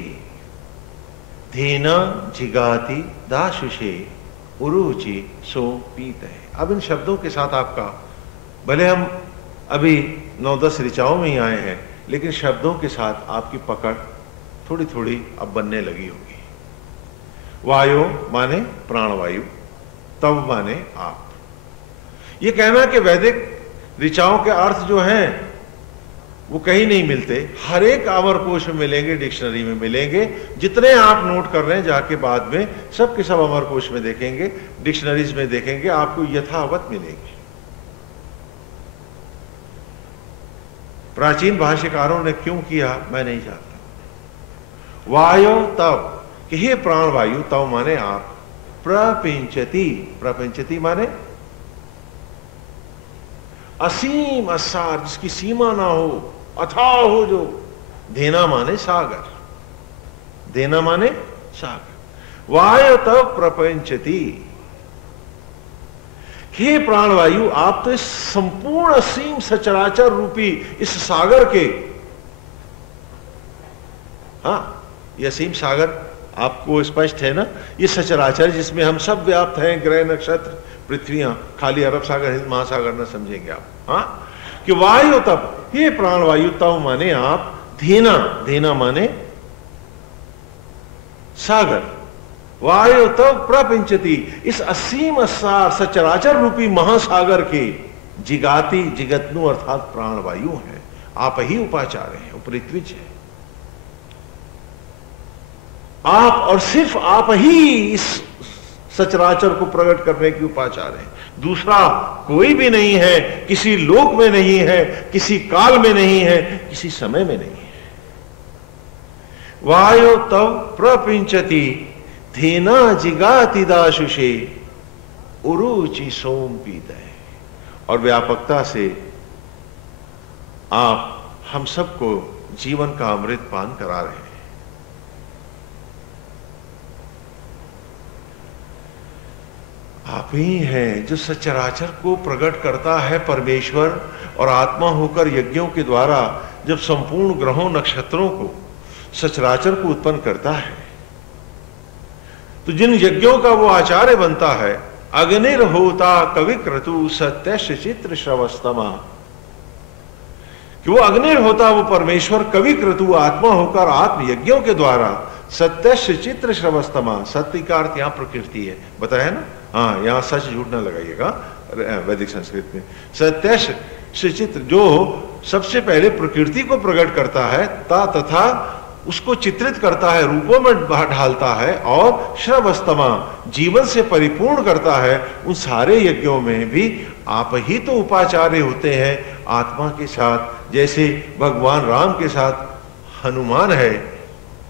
धेना जिगाति दाशुषे उरुचि सो पीतये। अब इन शब्दों के साथ आपका, भले हम अभी 9-10 ऋचाओं में ही आए हैं, लेकिन शब्दों के साथ आपकी पकड़ थोड़ी थोड़ी अब बनने लगी होगी। वायु माने प्राणवायु, तव माने आप। ये कहना कि वैदिक ऋचाओं के अर्थ जो हैं वो कहीं नहीं मिलते, हर एक अमरकोश में मिलेंगे, डिक्शनरी में मिलेंगे। जितने आप नोट कर रहे हैं जाके बाद में सब के सब अमरकोश में देखेंगे, डिक्शनरीज में देखेंगे, आपको यथावत मिलेंगे। प्राचीन भाष्यकारों ने क्यों किया मैं नहीं जानता। वायु तव, कि हे प्राण वायु, तव माने आप, प्रपिंचति, प्रपिंचति माने असीम असार, जिसकी सीमा ना हो, अथाह हो जो। देना माने सागर, देना माने सागर। वायु तव प्रपंचति, हे प्राणवायु, आप तो इस संपूर्ण असीम सचराचर रूपी इस सागर के, हाँ ये असीम सागर आपको स्पष्ट है ना, ये सचराचर जिसमें हम सब व्याप्त हैं, ग्रह नक्षत्र पृथ्वियां, खाली अरब सागर हिंद महासागर न समझेंगे आप। हाँ, कि वायु तब, हे प्राणवायु, तव माने आप, धेना, धेना माने सागर, वायु तव प्रपंचति, इस असीम असार सचराचर रूपी महासागर के जिगाति, जिगतनु अर्थात प्राणवायु है, आप ही उपाचार्य हैं, उपरित्विज है। आप और सिर्फ आप ही इस सचराचर को प्रकट करने की उपाचार्य है, दूसरा कोई भी नहीं है, किसी लोक में नहीं है, किसी काल में नहीं है, किसी समय में नहीं है। वायु तव प्रपिंचति धेना जिगाति दाशुषे उरुचि सोम पीतये। और व्यापकता से आप हम सबको जीवन का अमृत पान करा रहे हैं। आप ही हैं जो सचराचर को प्रकट करता है परमेश्वर, और आत्मा होकर यज्ञों के द्वारा जब संपूर्ण ग्रहों नक्षत्रों को, सचराचर को उत्पन्न करता है, तो जिन यज्ञों का वो आचार्य बनता है, अग्निर होता कविक्रतु सत्यश चित्र श्रवस्तमा, कि वो अग्निर होता, वो परमेश्वर कविक्रतु आत्मा होकर आत्म यज्ञों के द्वारा सत्यश चित्र श्रवस्तमा, सत्य का अर्थ यहां प्रकृति है, बताया ना, हाँ यहां सच झूठ ना लगाइएगा वैदिक संस्कृत में। सत्यश चित्र, जो सबसे पहले प्रकृति को प्रकट करता है तथा उसको चित्रित करता है, रूपों में ढालता है, और श्रवस्तमा जीवन से परिपूर्ण करता है, उन सारे यज्ञों में भी आप ही तो उपाचार्य होते हैं आत्मा के साथ, जैसे भगवान राम के साथ हनुमान है,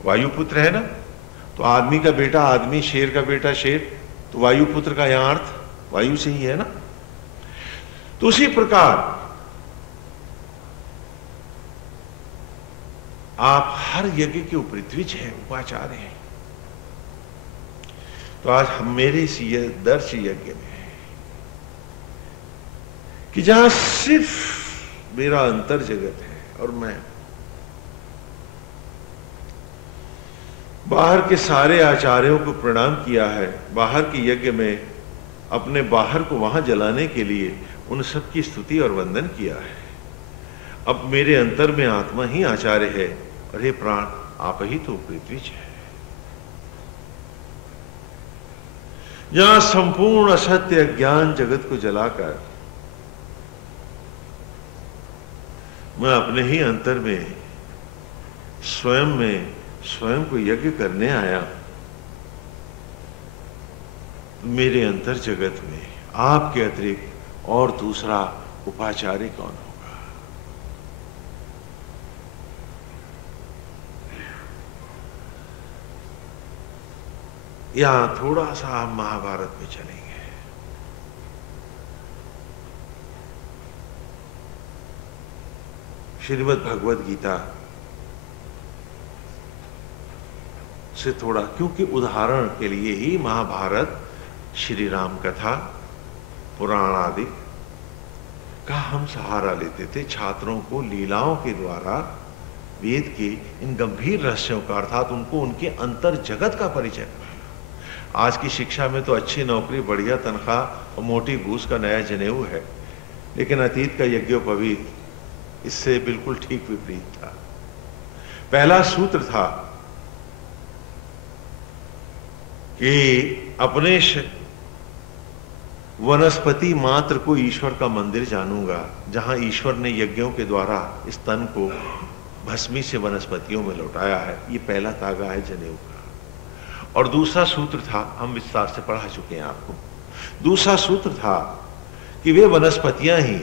वायुपुत्र है ना, तो आदमी का बेटा आदमी, शेर का बेटा शेर, तो वायुपुत्र का यहां अर्थ वायु से ही है ना। तो उसी प्रकार आप हर यज्ञ के उपरिद्विज हैं, उपाचार्य हैं। तो आज हम मेरे इस दर्श यज्ञ में कि जहां सिर्फ मेरा अंतर जगत है और मैं बाहर के सारे आचार्यों को प्रणाम किया है, बाहर के यज्ञ में अपने बाहर को वहां जलाने के लिए उन सब की स्तुति और वंदन किया है। अब मेरे अंतर में आत्मा ही आचार्य है और हे प्राण आप ही तो पृथ्वीज है। जहां संपूर्ण असत्य ज्ञान जगत को जलाकर मैं अपने ही अंतर में स्वयं को यज्ञ करने आया, मेरे अंतर जगत में आपके अतिरिक्त और दूसरा उपाचार्य कौन होगा? यहां थोड़ा सा हम महाभारत में चलेंगे। श्रीमद् भगवद गीता से थोड़ा, क्योंकि उदाहरण के लिए ही महाभारत, श्री राम कथा, पुराण आदि का हम सहारा लेते थे छात्रों को लीलाओं के द्वारा वेद के इन गंभीर रहस्यों का, अर्थात उनको उनके अंतर जगत का परिचय कराना। आज की शिक्षा में तो अच्छी नौकरी, बढ़िया तनख्वाह और मोटी घूस का नया जनेऊ है, लेकिन अतीत का यज्ञोपवीत इससे बिल्कुल ठीक विपरीत था। पहला सूत्र था कि अपने वनस्पति मात्र को ईश्वर का मंदिर जानूंगा, जहां ईश्वर ने यज्ञों के द्वारा इस तन को भस्मी से वनस्पतियों में लौटाया है। ये पहला तागा है जनेऊ का। और दूसरा सूत्र था, हम विस्तार से पढ़ा चुके हैं आपको, दूसरा सूत्र था कि वे वनस्पतियां ही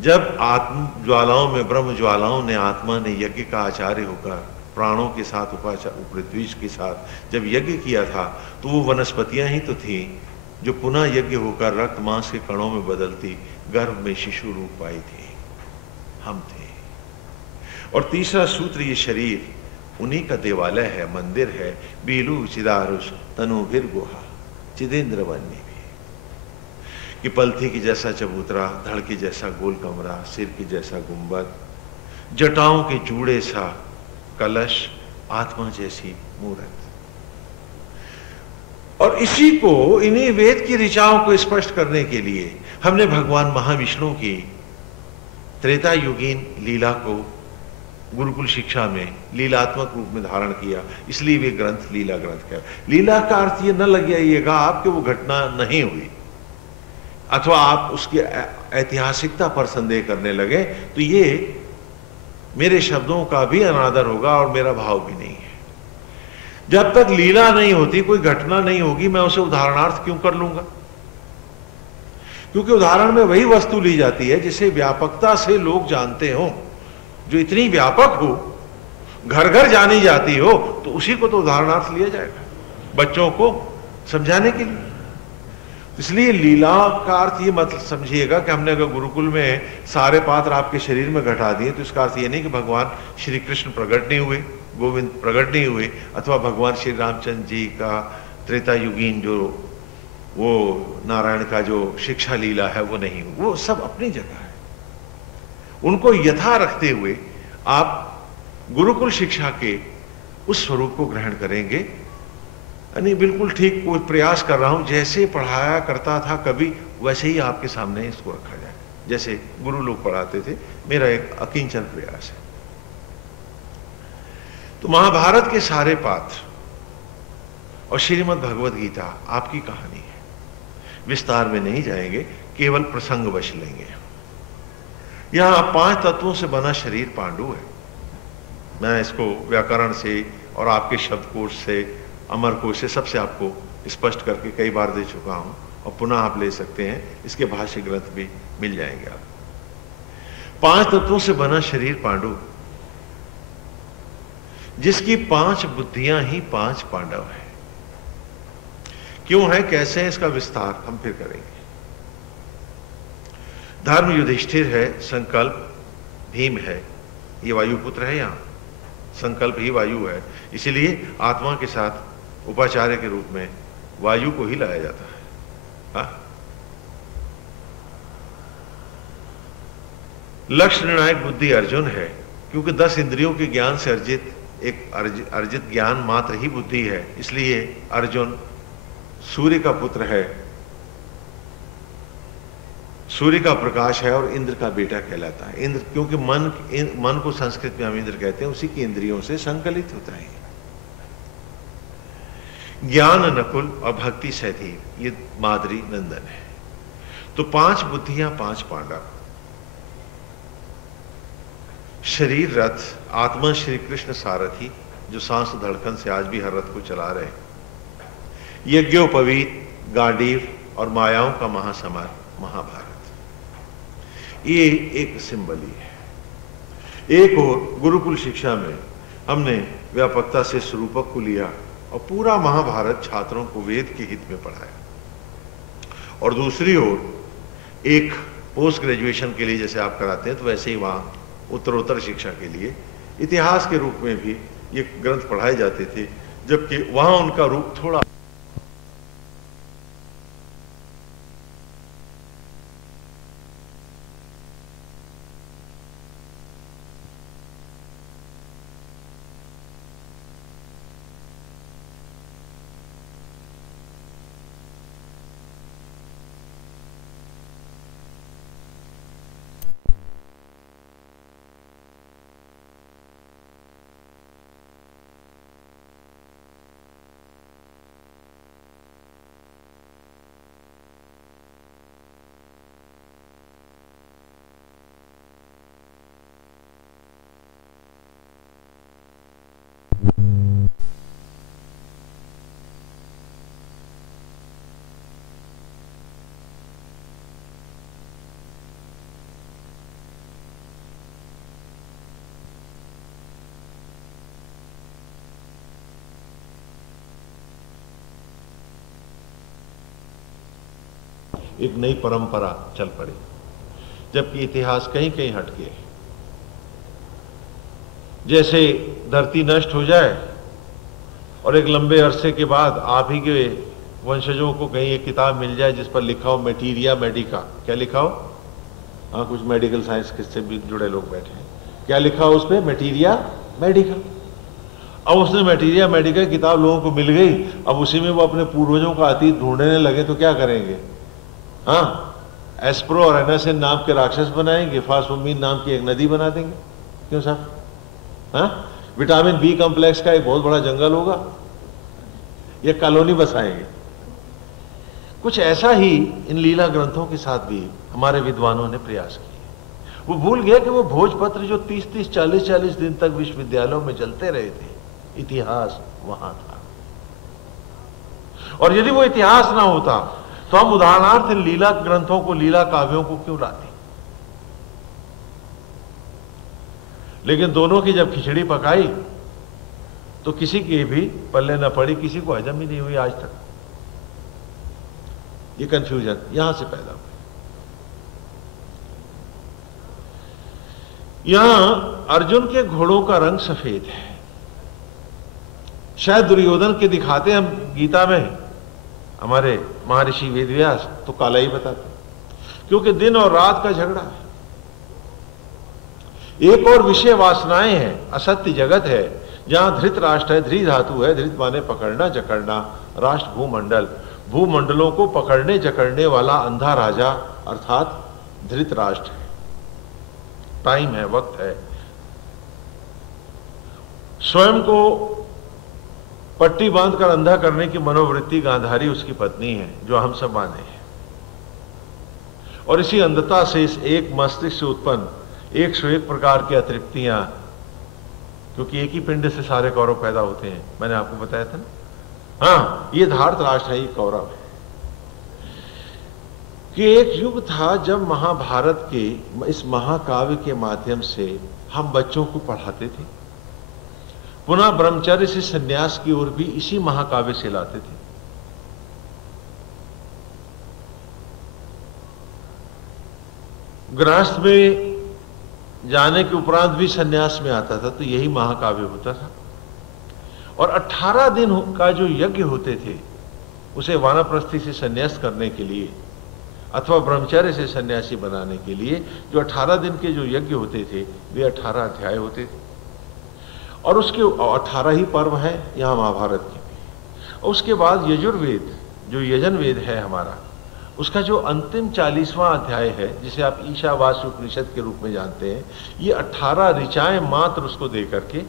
जब आत्म ज्वालाओं में, ब्रह्म ज्वालाओं ने, आत्मा ने यज्ञ का आचार्य होकर प्राणों के साथ, उपृथ्वीज के साथ जब यज्ञ किया था, तो वो वनस्पतियां ही तो थी जो पुनः यज्ञ होकर रक्त मांस के कणों में बदलती गर्भ में शिशु रूप पाई थी, हम थे। और तीसरा सूत्र, ये शरीर उन्हीं का देवालय है, मंदिर है। बीलू चिदारुष तनुभिर गुहा चिदेंद्र वन में भी, कि पलथी की जैसा चबूतरा, धड़ के जैसा गोल कमरा, सिर के जैसा गुंबद, जटाओं के जूड़े सा कलश, आत्मा जैसी मूर्त। और इसी को, इन्हीं वेद की ऋचाओं को स्पष्ट करने के लिए हमने भगवान महाविष्णु की त्रेता युगीन लीला को गुरुकुल शिक्षा में लीलात्मक रूप में धारण किया। इसलिए वे ग्रंथ लीला ग्रंथ का। लीला का अर्थ ये न लग जाइएगा आप कि वो घटना नहीं हुई अथवा आप उसकी ऐतिहासिकता पर संदेह करने लगे, तो ये मेरे शब्दों का भी अनादर होगा और मेरा भाव भी नहीं है। जब तक लीला नहीं होती, कोई घटना नहीं होगी, मैं उसे उदाहरणार्थ क्यों कर लूंगा? क्योंकि उदाहरण में वही वस्तु ली जाती है जिसे व्यापकता से लोग जानते हो, जो इतनी व्यापक हो, घर घर जानी जाती हो, तो उसी को तो उदाहरणार्थ लिया जाएगा बच्चों को समझाने के लिए। इसलिए लीला का अर्थ ये मत समझिएगा कि हमने अगर गुरुकुल में सारे पात्र आपके शरीर में घटा दिए तो इसका अर्थ ये नहीं कि भगवान श्री कृष्ण प्रकट नहीं हुए, गोविंद प्रकट नहीं हुए, अथवा भगवान श्री रामचंद्र जी का त्रेता युगीन जो वो नारायण का जो शिक्षा लीला है वो नहीं, वो सब अपनी जगह है। उनको यथा रखते हुए आप गुरुकुल शिक्षा के उस स्वरूप को ग्रहण करेंगे। यानी बिल्कुल ठीक कोई प्रयास कर रहा हूं, जैसे पढ़ाया करता था कभी, वैसे ही आपके सामने इसको रखा जाए, जैसे गुरु लोग पढ़ाते थे। मेरा एक अकिंचन प्रयास है। तो महाभारत के सारे पात्र और श्रीमद् भगवद गीता आपकी कहानी है। विस्तार में नहीं जाएंगे, केवल प्रसंगवश लेंगे। यहां 5 तत्वों से बना शरीर पांडु है। मैं इसको व्याकरण से और आपके शब्दकोश से, अमरकोश से, सबसे आपको स्पष्ट करके कई बार दे चुका हूं और पुनः आप ले सकते हैं। इसके भाष्य ग्रंथ भी मिल जाएंगे आप। 5 तत्वों से बना शरीर पांडु, जिसकी 5 बुद्धियां ही 5 पांडव है। क्यों है, कैसे है, इसका विस्तार हम फिर करेंगे। धर्म युधिष्ठिर है, संकल्प भीम है, ये वायुपुत्र है, यहां संकल्प ही वायु है, इसीलिए आत्मा के साथ उपाचार्य के रूप में वायु को ही लाया जाता है। लक्ष्य निर्णायक बुद्धि अर्जुन है, क्योंकि 10 इंद्रियों के ज्ञान से अर्जित ज्ञान मात्र ही बुद्धि है, इसलिए अर्जुन सूर्य का पुत्र है, सूर्य का प्रकाश है और इंद्र का बेटा कहलाता है। इंद्र क्योंकि मन को संस्कृत में हम इंद्र कहते हैं, उसी की इंद्रियों से संकलित होता है। ज्ञान नकुल और भक्ति सहदेव ये माद्री नंदन है। तो 5 बुद्धियां 5 पांडव। शरीर रथ, आत्मा श्री कृष्ण सारथी, जो सांस धड़कन से आज भी हर रथ को चला रहे हैं। यज्ञोपवीत, गांडीव और मायाओं का महासमर महाभारत, ये एक सिंबल ही है। एक और गुरुकुल शिक्षा में हमने व्यापकता से स्वरूपक को लिया और पूरा महाभारत छात्रों को वेद के हित में पढ़ाया, और दूसरी ओर एक पोस्ट ग्रेजुएशन के लिए जैसे आप कराते हैं, तो वैसे ही वहां उत्तरोत्तर शिक्षा के लिए इतिहास के रूप में भी ये ग्रंथ पढ़ाए जाते थे, जबकि वहां उनका रूप थोड़ा एक नई परंपरा चल पड़ी, जबकि इतिहास कहीं कहीं हट गए। जैसे धरती नष्ट हो जाए और एक लंबे अरसे के बाद आप ही के वंशजों को कहीं एक किताब मिल जाए जिस पर लिखा हो मैटीरिया मेडिका, क्या लिखा हो, हाँ कुछ मेडिकल साइंस से भी जुड़े लोग बैठे हैं, क्या लिखा हो उस पर, मैटीरिया मेडिका। अब उसने मैटीरिया मेडिका किताब लोगों को मिल गई, अब उसी में वो अपने पूर्वजों का अतीत ढूंढने लगे तो क्या करेंगे, हाँ एस्प्रो और एनासिन नाम के राक्षस बनाएंगे, फास्फोमीन नाम की एक नदी बना देंगे, क्यों साहब, हाँ विटामिन बी कॉम्प्लेक्स का एक बहुत बड़ा जंगल होगा, ये कॉलोनी बसाएंगे। कुछ ऐसा ही इन लीला ग्रंथों के साथ भी हमारे विद्वानों ने प्रयास किए। वो भूल गए कि वो भोजपत्र जो 30-30, 40-40 दिन तक विश्वविद्यालयों में चलते रहे थे, इतिहास वहां था। और यदि वो इतिहास ना होता तो हम उदाहरणार्थ इन लीला ग्रंथों को, लीला काव्यों को क्यों लाते। लेकिन दोनों की जब खिचड़ी पकाई तो किसी की भी पल्ले न पड़ी, किसी को हजम ही नहीं हुई आज तक। ये कंफ्यूजन यहां से पैदा हुआ। यहां अर्जुन के घोड़ों का रंग सफेद है, शायद दुर्योधन के दिखाते हम गीता में हमारे महर्षि वेदव्यास तो काला ही बताते, क्योंकि दिन और रात का झगड़ा है। एक और विषय वासनाएं हैं, असत्य जगत है, जहां धृत राष्ट्र है, धृ धातु है, धृत माने पकड़ना जकड़ना, राष्ट्र भूमंडल, भूमंडलों को पकड़ने जकड़ने वाला अंधा राजा अर्थात धृत राष्ट्र है। टाइम है, वक्त है। स्वयं को पट्टी बांधकर अंधा करने की मनोवृत्ति गांधारी उसकी पत्नी है, जो हम सब माने हैं। और इसी अंधता से इस एक मस्तिष्क से उत्पन्न 101 प्रकार की अतृप्तियां, क्योंकि एक ही पिंड से सारे कौरव पैदा होते हैं, मैंने आपको बताया था ना। हाँ, ये धार्त राष्ट्र है, ये कौरव है। कि एक युग था जब महाभारत के इस महाकाव्य के माध्यम से हम बच्चों को पढ़ाते थे। पुनः ब्रह्मचर्य से संन्यास की ओर भी इसी महाकाव्य से लाते थे। गृहस्थ में जाने के उपरांत भी संन्यास में आता था, तो यही महाकाव्य होता था। और 18 दिन का जो यज्ञ होते थे, उसे वानप्रस्थी से संन्यास करने के लिए अथवा ब्रह्मचर्य से सन्यासी बनाने के लिए जो 18 दिन के जो यज्ञ होते थे, वे 18 अध्याय होते थे। और उसके 18 ही पर्व हैं यहाँ महाभारत के भी। और उसके बाद यजुर्वेद, जो यजन वेद है हमारा, उसका जो अंतिम 40वां अध्याय है, जिसे आप ईशावास्य उपनिषद के रूप में जानते हैं, ये 18 ऋचाएं मात्र उसको दे करके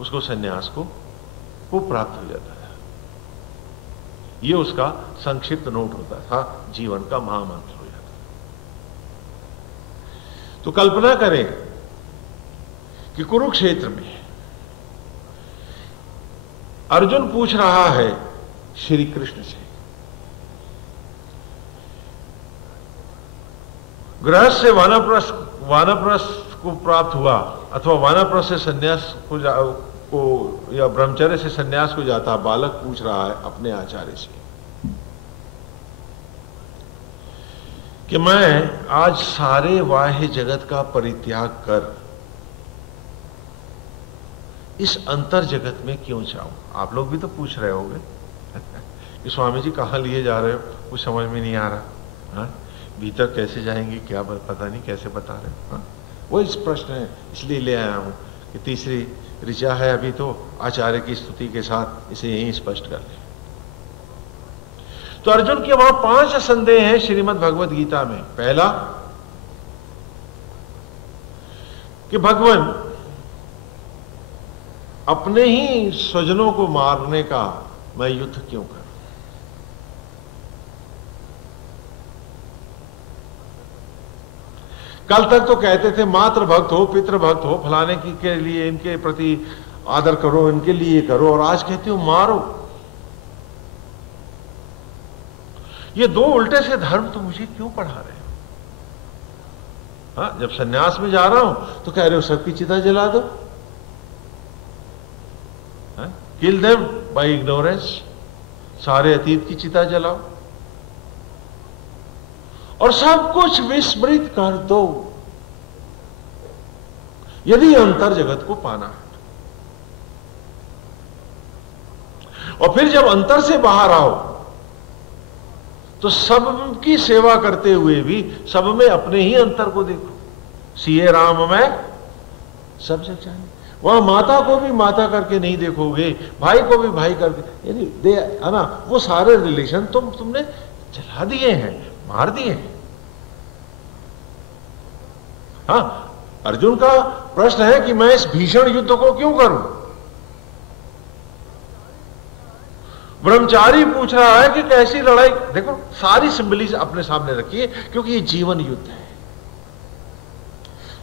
उसको सन्यास को प्राप्त हो जाता है। ये उसका संक्षिप्त नोट होता था, जीवन का महामंत्र हो जाता। तो कल्पना करें कि कुरुक्षेत्र में अर्जुन पूछ रहा है श्री कृष्ण से, गृहस्थ से वानप्रस्थ को प्राप्त हुआ अथवा वानप्रस्थ से संन्यास को या ब्रह्मचर्य से संन्यास को जाता बालक पूछ रहा है अपने आचार्य से कि मैं आज सारे बाह्य जगत का परित्याग कर इस अंतर जगत में क्यों जाऊं। आप लोग भी तो पूछ रहे होंगे कि स्वामी जी कहां लिए जा रहे हो, कुछ समझ में नहीं आ रहा। हाँ? भीतर कैसे जाएंगे क्या पता नहीं, कैसे बता रहे हो। हाँ? वो इस प्रश्न है, इसलिए ले आया हूं कि तीसरी ऋचा है अभी, तो आचार्य की स्तुति के साथ इसे यहीं स्पष्ट कर लें। तो अर्जुन के वहां 5 संदेह हैं श्रीमद् भगवद गीता में। पहला कि भगवान अपने ही स्वजनों को मारने का मैं युद्ध क्यों करूं। कल तक तो कहते थे मातृ भक्त हो, पितृ भक्त हो, फलाने की के लिए इनके प्रति आदर करो, इनके लिए करो, और आज कहते हो मारो। ये 2 उल्टे से धर्म तो मुझे क्यों पढ़ा रहे हो। हाँ, जब सन्यास में जा रहा हूं तो कह रहे हो सबकी चिता जला दो, किल देम बाय इग्नोरेंस, सारे अतीत की चिता जलाओ और सब कुछ विस्मृत कर दो यदि अंतर जगत को पाना है। और फिर जब अंतर से बाहर आओ तो सबकी सेवा करते हुए भी सब में अपने ही अंतर को देखो। सीए राम में सब जग जाए। वहां माता को भी माता करके नहीं देखोगे, भाई को भी भाई करके, यानी दे है ना, वो सारे रिलेशन तुमने जला दिए हैं, मार दिए हैं। हाँ, अर्जुन का प्रश्न है कि मैं इस भीषण युद्ध को क्यों करूं। ब्रह्मचारी पूछ रहा है कि कैसी लड़ाई। देखो सारी सिंबलीज अपने सामने रखिए, क्योंकि ये जीवन युद्ध है।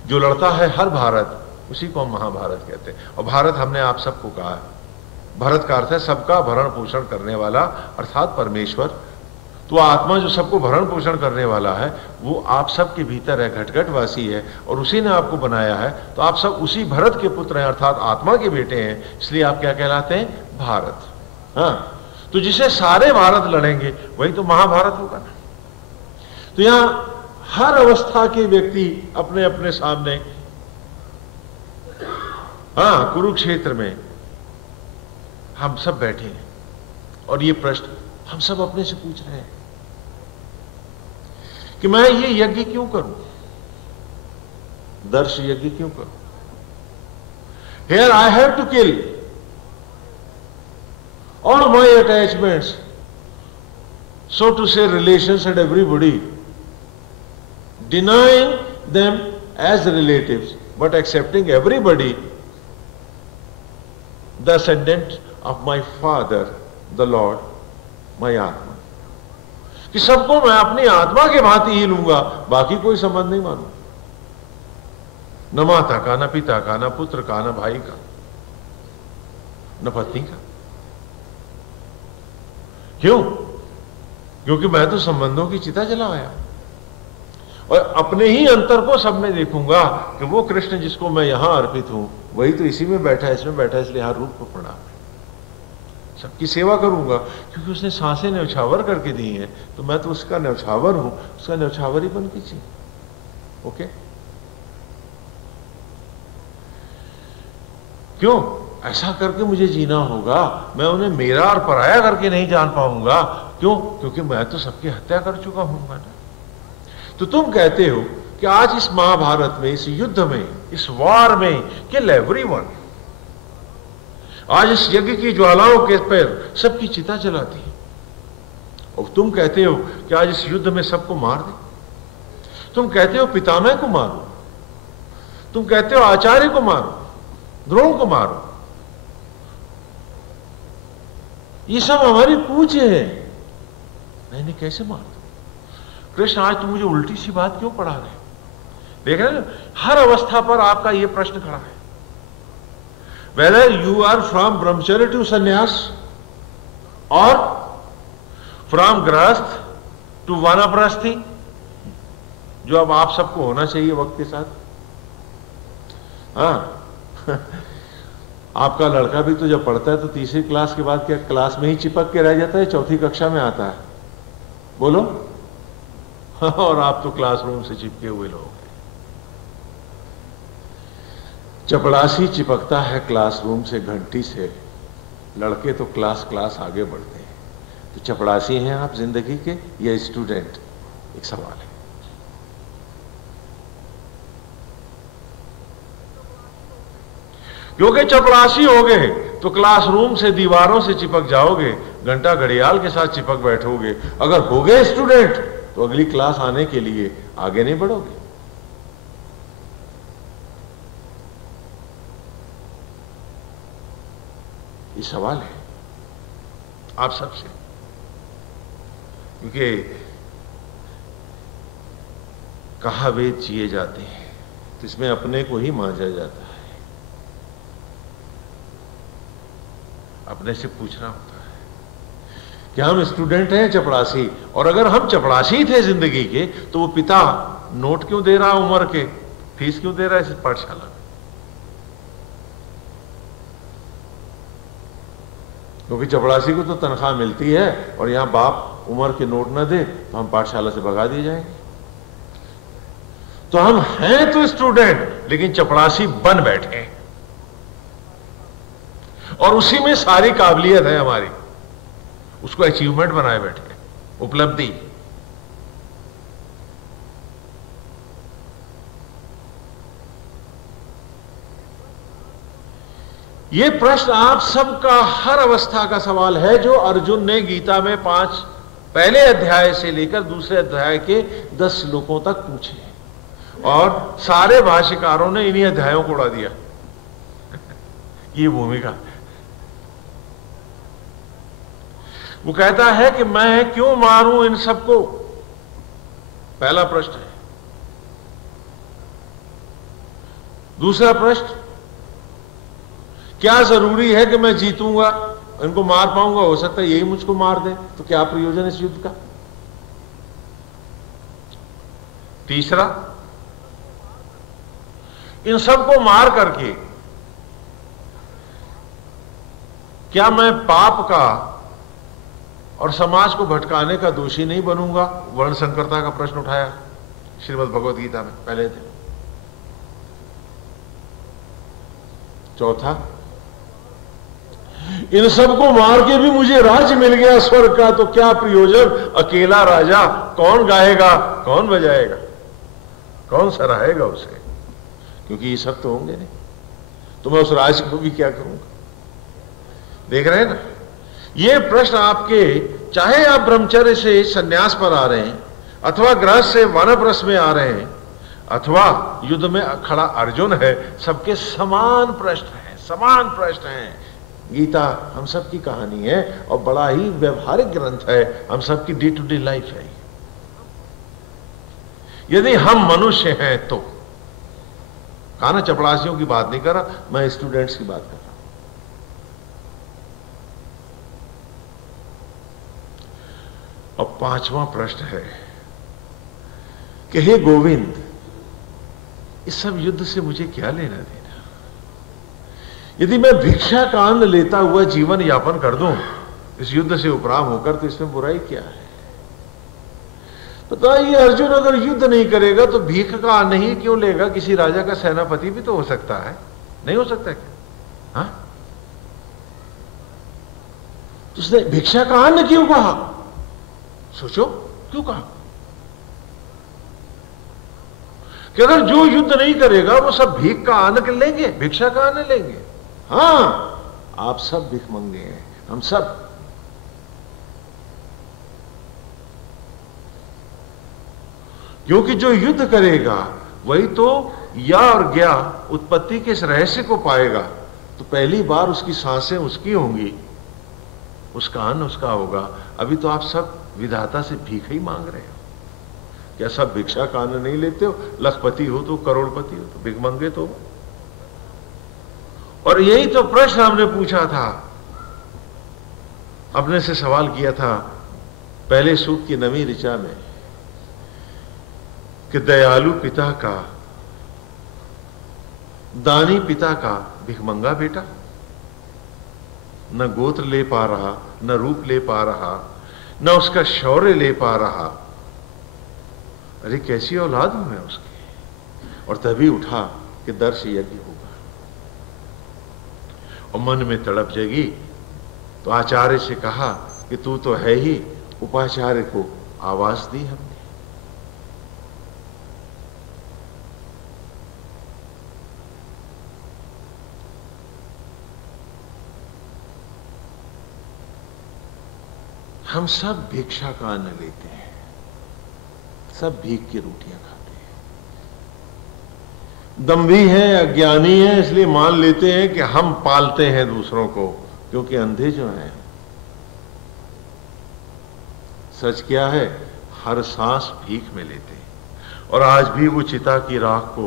जो लड़ता है हर भारत, उसी को हम महाभारत कहते हैं। और भारत हमने आप सबको कहा है, भरत का अर्थ है सबका भरण पोषण करने वाला, अर्थात परमेश्वर। तो आत्मा जो सबको भरण पोषण करने वाला है वो आप सबके भीतर है, घटघटवासी है, और उसी ने आपको बनाया है। तो आप सब उसी भरत के पुत्र हैं, अर्थात आत्मा के बेटे हैं, इसलिए आप क्या कहलाते हैं, भारत। हाँ, तो जिसे सारे भारत लड़ेंगे वही तो महाभारत होगा ना। तो यहां हर अवस्था के व्यक्ति अपने अपने सामने, हाँ, कुरुक्षेत्र में हम सब बैठे हैं और ये प्रश्न हम सब अपने से पूछ रहे हैं कि मैं ये यज्ञ क्यों करूं, दर्श यज्ञ क्यों करूं। Here I have to kill all my attachments, so to say relations and everybody, denying them as relatives but accepting everybody the ascendant of my father, the Lord, my आत्मा, कि सबको मैं अपनी आत्मा के भांति ही लूंगा, बाकी कोई संबंध नहीं मानू, न माता का, न पिता का, न पुत्र का, न भाई का, न पत्नी का। क्यों? क्योंकि मैं तो संबंधों की चिता जला आया। और अपने ही अंतर को सब में देखूंगा कि वो कृष्ण जिसको मैं यहां अर्पित हूं वही तो इसी में बैठा है, इसमें बैठा है, इसलिए हर रूप को प्रणाम, सबकी सेवा करूंगा, क्योंकि उसने सांसें न्यौछावर करके दी हैं, तो मैं तो उसका न्यौछावर हूं, उसका न्यौछावर ही बन कीजिए। ओके, क्यों? ऐसा करके मुझे जीना होगा, मैं उन्हें मेरा और पराया करके नहीं जान पाऊंगा। क्यों? क्योंकि मैं तो सबकी हत्या कर चुका हूं। तो तुम कहते हो कि आज इस महाभारत में, इस युद्ध में, इस वार में, किल एवरीवन, आज इस यज्ञ की ज्वालाओं के पर सबकी चिता जलाती है, और तुम कहते हो कि आज इस युद्ध में सबको मार दे। तुम कहते हो पितामह को मारो, तुम कहते हो आचार्य को मारो, द्रोण को मारो, ये सब हमारी पूज्य है। नहीं, कैसे मार दो? कृष्ण आज तुम मुझे उल्टी सी बात क्यों पढ़ा रहे? देख रहे हैं, हर अवस्था पर आपका यह प्रश्न खड़ा है, वेदर यू आर फ्रॉम ब्रह्मचर्य टू संन्यास और फ्रॉम गृहस्थ टू वानप्रस्थी, जो अब आप सबको होना चाहिए वक्त के साथ। हाँ आपका लड़का भी तो जब पढ़ता है तो तीसरी क्लास के बाद क्या क्लास में ही चिपक के रह जाता है, चौथी कक्षा में आता है? बोलो। और आप तो क्लासरूम से चिपके हुए लोग हैं। चपड़ासी चिपकता है क्लासरूम से घंटी से, लड़के तो क्लास आगे बढ़ते हैं। तो चपड़ासी हैं आप जिंदगी के या स्टूडेंट? एक सवाल है। क्योंकि चपड़ासी होगे तो क्लासरूम से दीवारों से चिपक जाओगे, घंटा घड़ियाल के साथ चिपक बैठोगे। अगर हो गए स्टूडेंट तो अगली क्लास आने के लिए आगे नहीं बढ़ोगे। ये सवाल है आप सबसे, क्योंकि कहा वेद जिए जाते हैं, तो इसमें अपने को ही मांझा जाता है, अपने से पूछना होता है कि हम स्टूडेंट हैं चपड़ासी, और अगर हम चपड़ासी थे जिंदगी के तो वो पिता नोट क्यों दे रहा उम्र के, फीस क्यों दे रहा है इस पाठशाला में? क्योंकि चपड़ासी को तो तनख्वाह मिलती है और यहां बाप उम्र के नोट ना दे तो हम पाठशाला से भगा दिए जाएंगे। तो हम हैं तो स्टूडेंट, लेकिन चपड़ासी बन बैठे हैं, और उसी में सारी काबिलियत है हमारी, उसको अचीवमेंट बनाए बैठे, उपलब्धि। यह प्रश्न आप सबका हर अवस्था का सवाल है, जो अर्जुन ने गीता में 5 पहले अध्याय से लेकर दूसरे अध्याय के 10 श्लोकों तक पूछे, और सारे भाष्यकारों ने इन्हीं अध्यायों को उड़ा दिया। ये भूमिका। वो कहता है कि मैं क्यों मारूं इन सबको, पहला प्रश्न है। दूसरा प्रश्न, क्या जरूरी है कि मैं जीतूंगा, इनको मार पाऊंगा? हो सकता है यही मुझको मार दे, तो क्या प्रयोजन इस युद्ध का? तीसरा, इन सबको मार करके क्या मैं पाप का और समाज को भटकाने का दोषी नहीं बनूंगा? वर्ण संकरता का प्रश्न उठाया श्रीमद् भगवद गीता में पहले थे। चौथा, इन सबको मार के भी मुझे राज्य मिल गया स्वर्ग का, तो क्या प्रयोजन? अकेला राजा कौन गाएगा, कौन बजाएगा, कौन सराहेगा उसे? क्योंकि ये सब तो होंगे नहीं, तो मैं उस राज्य को भी क्या करूंगा? देख रहे हैं ना, ये प्रश्न आपके, चाहे आप ब्रह्मचर्य से सन्यास पर आ रहे हैं, अथवा गृहस्थ से वानप्रस्थ में आ रहे हैं, अथवा युद्ध में खड़ा अर्जुन है, सबके समान प्रश्न हैं, समान प्रश्न हैं। गीता हम सबकी कहानी है और बड़ा ही व्यवहारिक ग्रंथ है, हम सबकी डे टू डे लाइफ है। यदि हम मनुष्य हैं तो, कहा ना, चपड़ासियों की बात नहीं कर रहा मैं, स्टूडेंट्स की बात कर रहा हूं। और 5वां प्रश्न है कि हे गोविंद, इस सब युद्ध से मुझे क्या लेना देना? यदि मैं भिक्षा का अन्न लेता हुआ जीवन यापन कर दूं इस युद्ध से उपराम होकर, तो इसमें बुराई क्या है? बताइए, अर्जुन अगर युद्ध नहीं करेगा तो भीख का अन्न ही क्यों लेगा? किसी राजा का सेनापति भी तो हो सकता है, नहीं हो सकता क्या? हाँ, तो उसने भिक्षा का अन्न क्यों कहा? सोचो, क्यों कहा कि अगर जो युद्ध नहीं करेगा वो सब भीख का अन्न लेंगे, भिक्षा का अन्न लेंगे? हां, आप सब भिख मंगे हैं, हम सब। क्योंकि जो युद्ध करेगा वही तो या और ज्ञा उत्पत्ति के इस रहस्य को पाएगा। तो पहली बार उसकी सांसें उसकी होंगी, उसका अन्न उसका होगा। अभी तो आप सब विधाता से भीख ही मांग रहे हो। क्या सब भिक्षा का अन्न नहीं लेते हो? लखपति हो तो, करोड़पति हो तो भिख मंगे तो। और यही तो प्रश्न हमने पूछा था, अपने से सवाल किया था पहले सूक्त की 9वीं ऋचा में कि दयालु पिता का, दानी पिता का भिखमंगा बेटा न गोत्र ले पा रहा, न रूप ले पा रहा, न उसका शौर्य ले पा रहा। अरे कैसी औलाद हूं मैं उसकी। और तभी उठा कि दर्श यज्ञ होगा, और मन में तड़प जगी तो आचार्य से कहा कि तू तो है ही। उपाचार्य को आवाज दी हमने। हम सब भिक्षा का अन्न लेते हैं, सब भीख की रोटियां खाते हैं। दंभी हैं, अज्ञानी हैं, इसलिए मान लेते हैं कि हम पालते हैं दूसरों को, क्योंकि अंधे जो हैं। सच क्या है? हर सांस भीख में लेते हैं। और आज भी वो चिता की राख को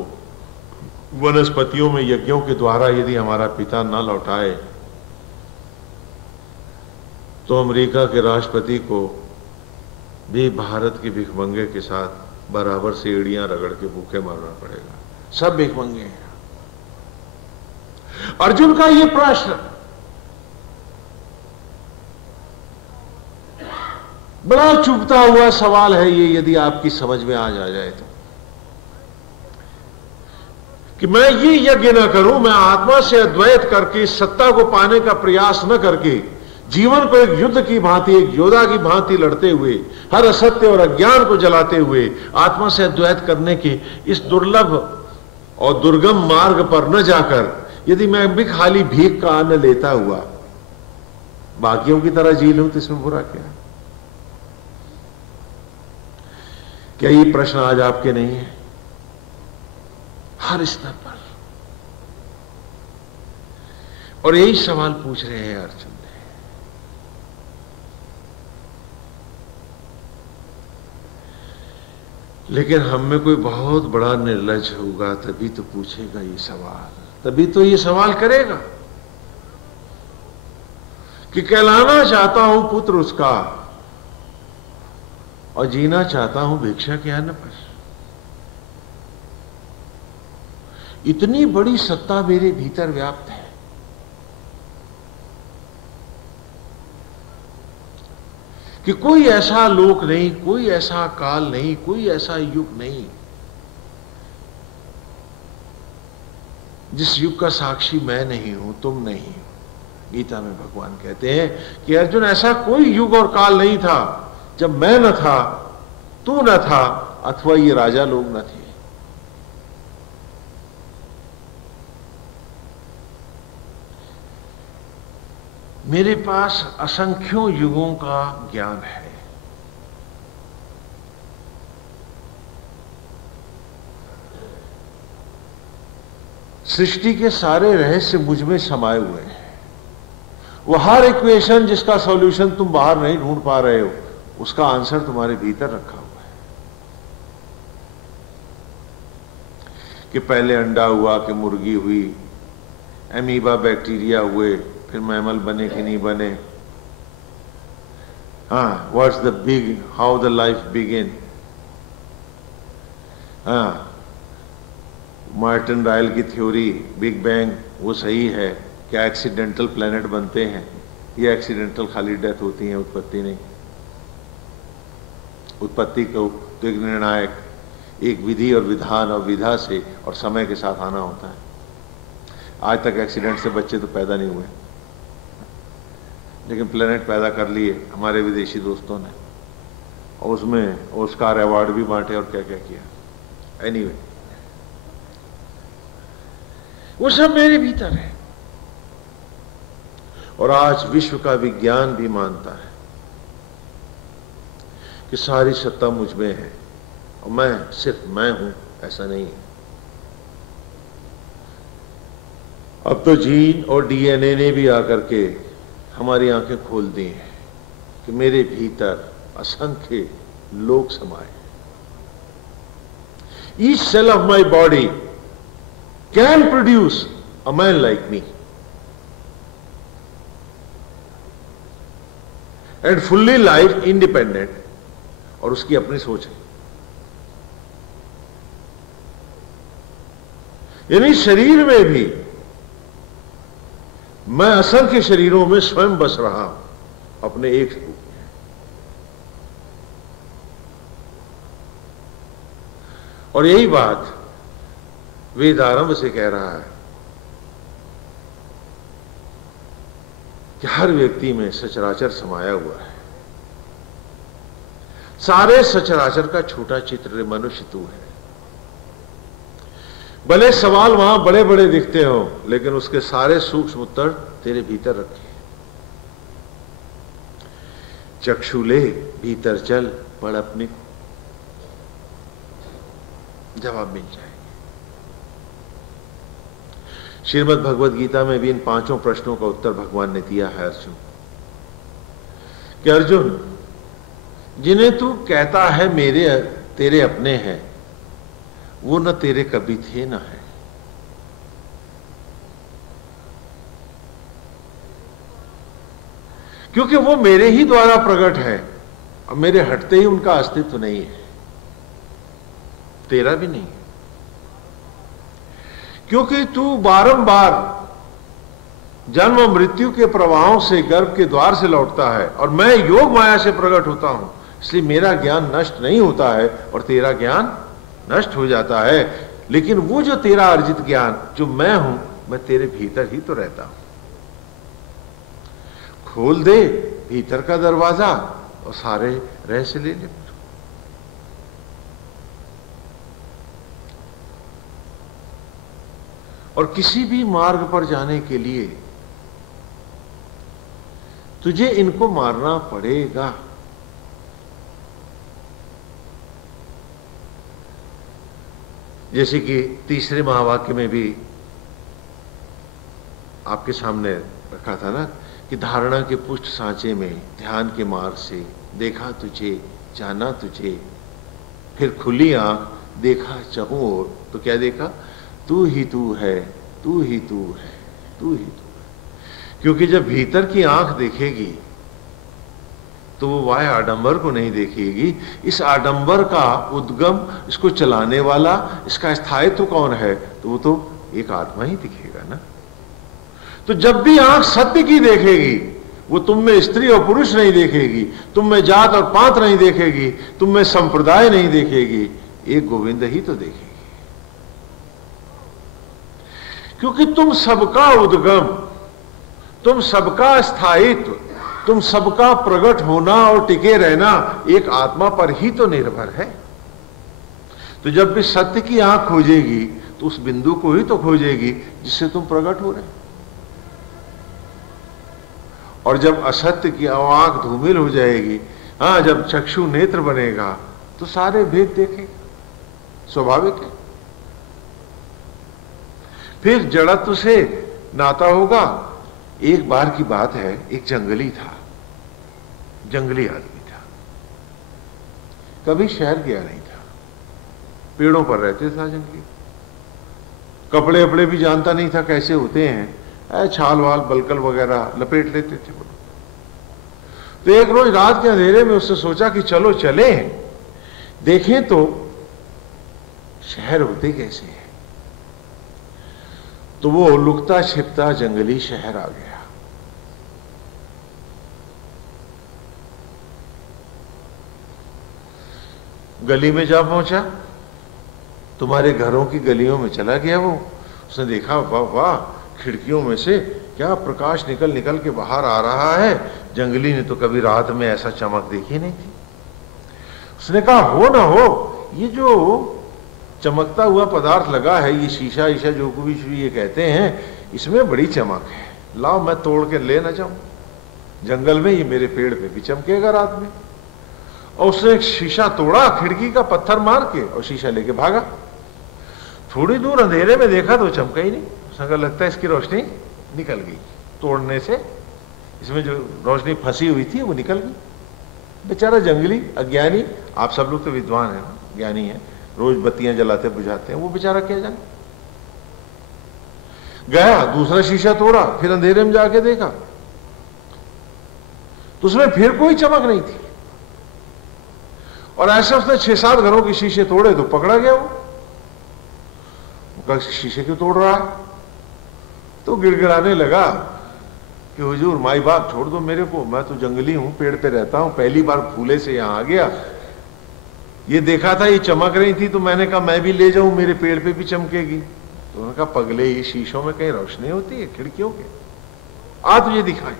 वनस्पतियों में यज्ञों के द्वारा यदि हमारा पिता न लौटाए तो अमेरिका के राष्ट्रपति को भी भारत के भिखमंगे के साथ बराबर से एड़ियां रगड़ के भूखे मारना पड़ेगा। सब भिखमंगे हैं। अर्जुन का ये प्रश्न बड़ा चुभता हुआ सवाल है ये, यदि आपकी समझ में आ जाए तो, कि मैं ये यज्ञ न करूं, मैं आत्मा से अद्वैत करके इस सत्ता को पाने का प्रयास न करके जीवन को एक युद्ध की भांति, एक योद्धा की भांति लड़ते हुए, हर असत्य और अज्ञान को जलाते हुए आत्मा से अद्वैत करने के इस दुर्लभ और दुर्गम मार्ग पर न जाकर यदि मैं भी खाली भीख का अन्न लेता हुआ बाकियों की तरह जी लूं तो इसमें बुरा क्या ये प्रश्न आज आपके नहीं है? हर स्तर पर। और यही सवाल पूछ रहे हैं अर्जुन। लेकिन हम में कोई बहुत बड़ा निर्लज होगा तभी तो पूछेगा ये सवाल, तभी तो ये सवाल करेगा कि कहलाना चाहता हूं पुत्र उसका और जीना चाहता हूं भिक्षा के अन्न पर। इतनी बड़ी सत्ता मेरे भीतर व्याप्त है कि कोई ऐसा लोक नहीं, कोई ऐसा काल नहीं, कोई ऐसा युग नहीं जिस युग का साक्षी मैं नहीं हूं, तुम नहीं हो। गीता में भगवान कहते हैं कि अर्जुन, ऐसा कोई युग और काल नहीं था जब मैं न था, तू न था, अथवा ये राजा लोग न थे। मेरे पास असंख्यों युगों का ज्ञान है। सृष्टि के सारे रहस्य मुझ में समाये हुए हैं। वो हर इक्वेशन जिसका सॉल्यूशन तुम बाहर नहीं ढूंढ पा रहे हो, उसका आंसर तुम्हारे भीतर रखा हुआ है। कि पहले अंडा हुआ, कि मुर्गी हुई, एमीबा बैक्टीरिया हुए, फिर मैमल बने कि नहीं बने। हाँ, what's the big, how the life begin. हाँ, मार्टिन रायल की थ्योरी बिग बैंग वो सही है, क्या एक्सीडेंटल प्लेनेट बनते हैं? ये एक्सीडेंटल खाली डेथ होती है, उत्पत्ति नहीं। उत्पत्ति को तो एक निर्णायक, एक विधि और विधान और विधा से और समय के साथ आना होता है। आज तक एक्सीडेंट से बच्चे तो पैदा नहीं हुए, लेकिन प्लेनेट पैदा कर लिए हमारे विदेशी दोस्तों ने, और उसमें ऑस्कार अवार्ड भी बांटे और क्या क्या किया। एनीवे, वो सब मेरे भीतर है। और आज विश्व का विज्ञान भी मानता है कि सारी सत्ता मुझ में है और मैं सिर्फ मैं हूं, ऐसा नहीं है। अब तो जीन और डीएनए ने भी आकर के हमारी आंखें खोल दी हैं कि मेरे भीतर असंख्य लोग समाये। Each cell of my body can produce a man like me and fully life independent, और उसकी अपनी सोच है। यानी शरीर में भी मैं असंख्य शरीरों में स्वयं बस रहा हूं अपने एक रूप में। और यही बात वेद आरंभ से कह रहा है कि हर व्यक्ति में सचराचर समाया हुआ है। सारे सचराचर का छोटा चित्र मनुष्य तू है। भले सवाल वहां बड़े बड़े दिखते हो, लेकिन उसके सारे सूक्ष्म उत्तर तेरे भीतर रखे। चक्षु ले भीतर चल, पढ़ अपने को, जवाब मिल जाएगा। श्रीमद् भगवद गीता में भी इन 5 प्रश्नों का उत्तर भगवान ने दिया है अर्जुन कि अर्जुन, जिन्हें तू कहता है मेरे तेरे अपने हैं, वो न तेरे कभी थे न है। क्योंकि वो मेरे ही द्वारा प्रकट है और मेरे हटते ही उनका अस्तित्व नहीं है, तेरा भी नहीं है। क्योंकि तू बारंबार जन्म और मृत्यु के प्रवाहों से गर्भ के द्वार से लौटता है और मैं योग माया से प्रकट होता हूं, इसलिए मेरा ज्ञान नष्ट नहीं होता है और तेरा ज्ञान नष्ट हो जाता है। लेकिन वो जो तेरा अर्जित ज्ञान, जो मैं हूं, मैं तेरे भीतर ही तो रहता हूं। खोल दे भीतर का दरवाजा और सारे रहस्य ले ले। और किसी भी मार्ग पर जाने के लिए तुझे इनको मारना पड़ेगा। जैसे कि तीसरे महावाक्य में भी आपके सामने रखा था ना कि धारणा के पुष्ट सांचे में ध्यान के मार्ग से देखा तुझे, जाना तुझे, फिर खुली आंख देखा चहु ओर, तो क्या देखा? तू ही तू है, तू ही तू है, तू ही तू है। क्योंकि जब भीतर की आंख देखेगी तो वो वाह आडंबर को नहीं देखेगी। इस आडंबर का उद्गम, इसको चलाने वाला, इसका स्थायित्व कौन है? तो वो तो एक आत्मा ही दिखेगा ना। तो जब भी आंख सत्य की देखेगी, वो तुम में स्त्री और पुरुष नहीं देखेगी, तुम में जात और पात नहीं देखेगी, तुम में संप्रदाय नहीं देखेगी, एक गोविंद ही तो देखेगी। क्योंकि तुम सबका उद्गम, तुम सबका स्थायित्व, तुम सबका प्रकट होना और टिके रहना एक आत्मा पर ही तो निर्भर है। तो जब भी सत्य की आंख खोजेगी तो उस बिंदु को ही तो खोजेगी जिससे तुम प्रकट हो रहे। और जब असत्य की आंख धूमिल हो जाएगी, हाँ, जब चक्षु नेत्र बनेगा तो सारे भेद देखेगा, स्वाभाविक है। फिर जड़त्व से नाता होगा। एक बार की बात है, एक जंगली था, जंगली आदमी था, कभी शहर गया नहीं था, पेड़ों पर रहते था जंगली, कपड़े अपड़े भी जानता नहीं था कैसे होते हैं, छाल वाल बलकल वगैरह लपेट लेते थे। तो एक रोज रात के अंधेरे में उसने सोचा कि चलो चले देखें तो शहर होते कैसे हैं? तो वो लुकता छिपता जंगली शहर आ गया। गली में जा पहुंचा, तुम्हारे घरों की गलियों में चला गया वो। उसने देखा, वाह वाह, खिड़कियों में से क्या प्रकाश निकल निकल के बाहर आ रहा है। जंगली ने तो कभी रात में ऐसा चमक देखी नहीं थी। उसने कहा, हो ना हो, ये जो चमकता हुआ पदार्थ लगा है, ये शीशा ईशा जो कुछ भी ये कहते हैं, इसमें बड़ी चमक है। लाओ मैं तोड़ के ले ना जाऊं जंगल में, ये मेरे पेड़ पे भी चमकेगा रात में। और उसने एक शीशा तोड़ा, खिड़की का पत्थर मार के, और शीशा लेके भागा। थोड़ी दूर अंधेरे में देखा तो चमका ही नहीं। उसका लगता है इसकी रोशनी निकल गई, तोड़ने से इसमें जो रोशनी फंसी हुई थी वो निकल गई। बेचारा जंगली अज्ञानी, आप सब लोग तो विद्वान हैं, ज्ञानी हैं, रोज बत्तियां जलाते बुझाते हैं, वो बेचारा क्या जाने। गया, दूसरा शीशा तोड़ा, फिर अंधेरे में जाके देखा तो उसमें फिर कोई चमक नहीं थी। और ऐसे उसने 6-7 घरों के शीशे तोड़े तो पकड़ा गया वो। शीशे क्यों तोड़ रहा है? तो गिड़गिड़ाने लगा कि हुजूर, माई बाप छोड़ दो मेरे को, मैं तो जंगली हूं, पेड़ पे रहता हूं, पहली बार फूले से यहां आ गया, ये देखा था ये चमक रही थी तो मैंने कहा मैं भी ले जाऊं, मेरे पेड़ पे भी चमकेगी। तो उन्होंने कहा, पगले, ये शीशों में कहीं रोशनी होती है खिड़कियों के? आ तुझे दिखाई।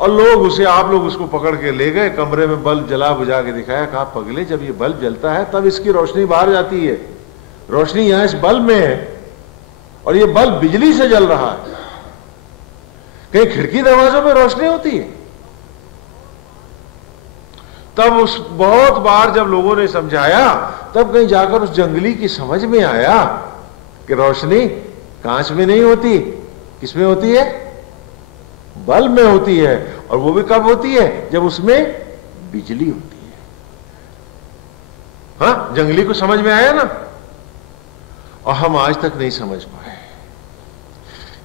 और लोग उसे, आप लोग उसको पकड़ के ले गए, कमरे में बल्ब जला बुझा के दिखाया। कहा, पगले, जब ये बल्ब जलता है तब इसकी रोशनी बाहर जाती है, रोशनी यहां इस बल्ब में है, और ये बल्ब बिजली से जल रहा है। कहीं खिड़की दरवाजों में रोशनी होती है? तब उस बहुत बार जब लोगों ने समझाया, तब कहीं जाकर उस जंगली की समझ में आया कि रोशनी कांच में नहीं होती, किसमें होती है? बल्ब में होती है। और वो भी कब होती है? जब उसमें बिजली होती है। हाँ, जंगली को समझ में आया ना। और हम आज तक नहीं समझ पाए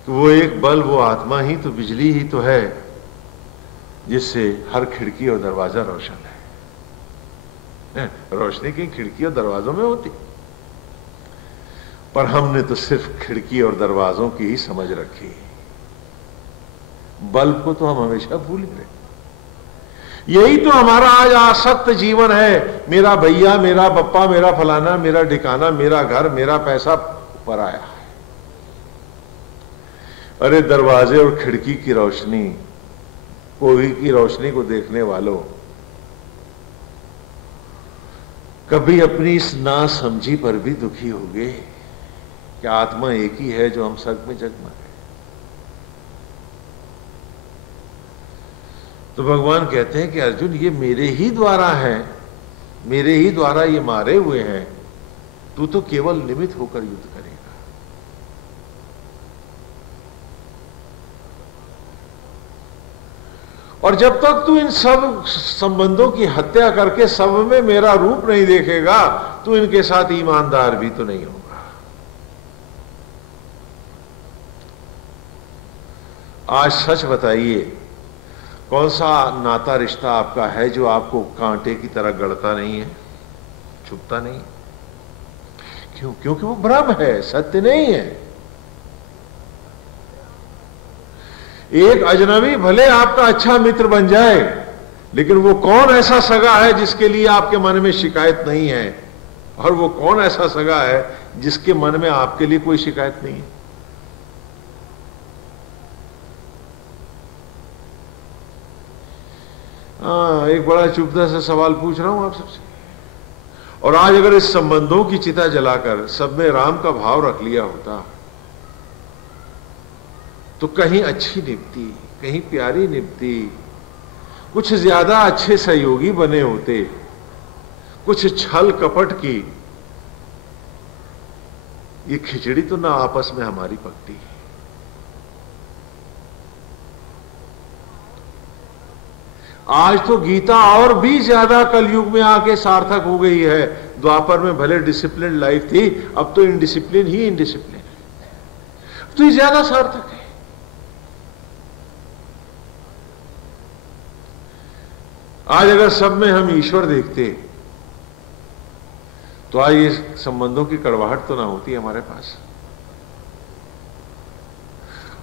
कि वो एक बल्ब, वो आत्मा ही तो, बिजली ही तो है जिससे हर खिड़की और दरवाजा रोशन है। रोशनी की खिड़की और दरवाजों में होती, पर हमने तो सिर्फ खिड़की और दरवाजों की ही समझ रखी, बल्ब को तो हम हमेशा भूल गए। यही तो हमारा आज आसक्त जीवन है। मेरा भैया, मेरा पप्पा, मेरा फलाना, मेरा ठिकाना, मेरा घर, मेरा पैसा ऊपर आया है। अरे दरवाजे और खिड़की की रोशनी, कोई की रोशनी को देखने वालों, कभी अपनी इस नासमझी पर भी दुखी होगे कि आत्मा एक ही है जो हम सब में जगमग। तो भगवान कहते हैं कि अर्जुन, ये मेरे ही द्वारा है, मेरे ही द्वारा ये मारे हुए हैं, तू तो केवल निमित्त होकर युद्ध करेगा। और जब तक तू इन सब संबंधों की हत्या करके सब में मेरा रूप नहीं देखेगा, तू इनके साथ ईमानदार भी तो नहीं होगा। आज सच बताइए, कौन सा नाता रिश्ता आपका है जो आपको कांटे की तरह गड़ता नहीं है, छुपता नहीं? क्यों? क्योंकि वो भ्रम है, सत्य नहीं है। एक अजनबी भले आपका अच्छा मित्र बन जाए, लेकिन वो कौन ऐसा सगा है जिसके लिए आपके मन में शिकायत नहीं है, और वो कौन ऐसा सगा है जिसके मन में आपके लिए कोई शिकायत नहीं है? एक बड़ा चुपता सा सवाल पूछ रहा हूं आप सबसे। और आज अगर इस संबंधों की चिता जलाकर सब में राम का भाव रख लिया होता तो कहीं अच्छी निभती, कहीं प्यारी निभती, कुछ ज्यादा अच्छे सहयोगी बने होते, कुछ छल कपट की ये खिचड़ी तो ना आपस में हमारी पकती। आज तो गीता और भी ज्यादा कलयुग में आके सार्थक हो गई है। द्वापर में भले डिसिप्लिन लाइफ थी, अब तो इनडिसिप्लिन ही इनडिसिप्लिन है, तो ये ज्यादा सार्थक है। आज अगर सब में हम ईश्वर देखते तो आज ये संबंधों की कड़वाहट तो ना होती हमारे पास,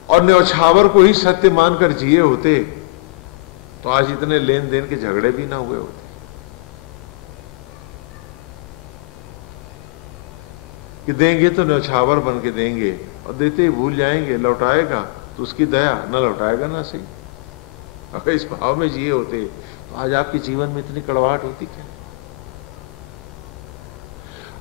और न्यौछावर को ही सत्य मानकर जिए होते तो आज इतने लेन देन के झगड़े भी ना हुए होते। कि देंगे तो न्यौछावर बन के देंगे और देते ही भूल जाएंगे, लौटाएगा तो उसकी दया, न लौटाएगा ना सही। अगर इस भाव में जिए होते तो आज आपके जीवन में इतनी कड़वाहट होती क्या?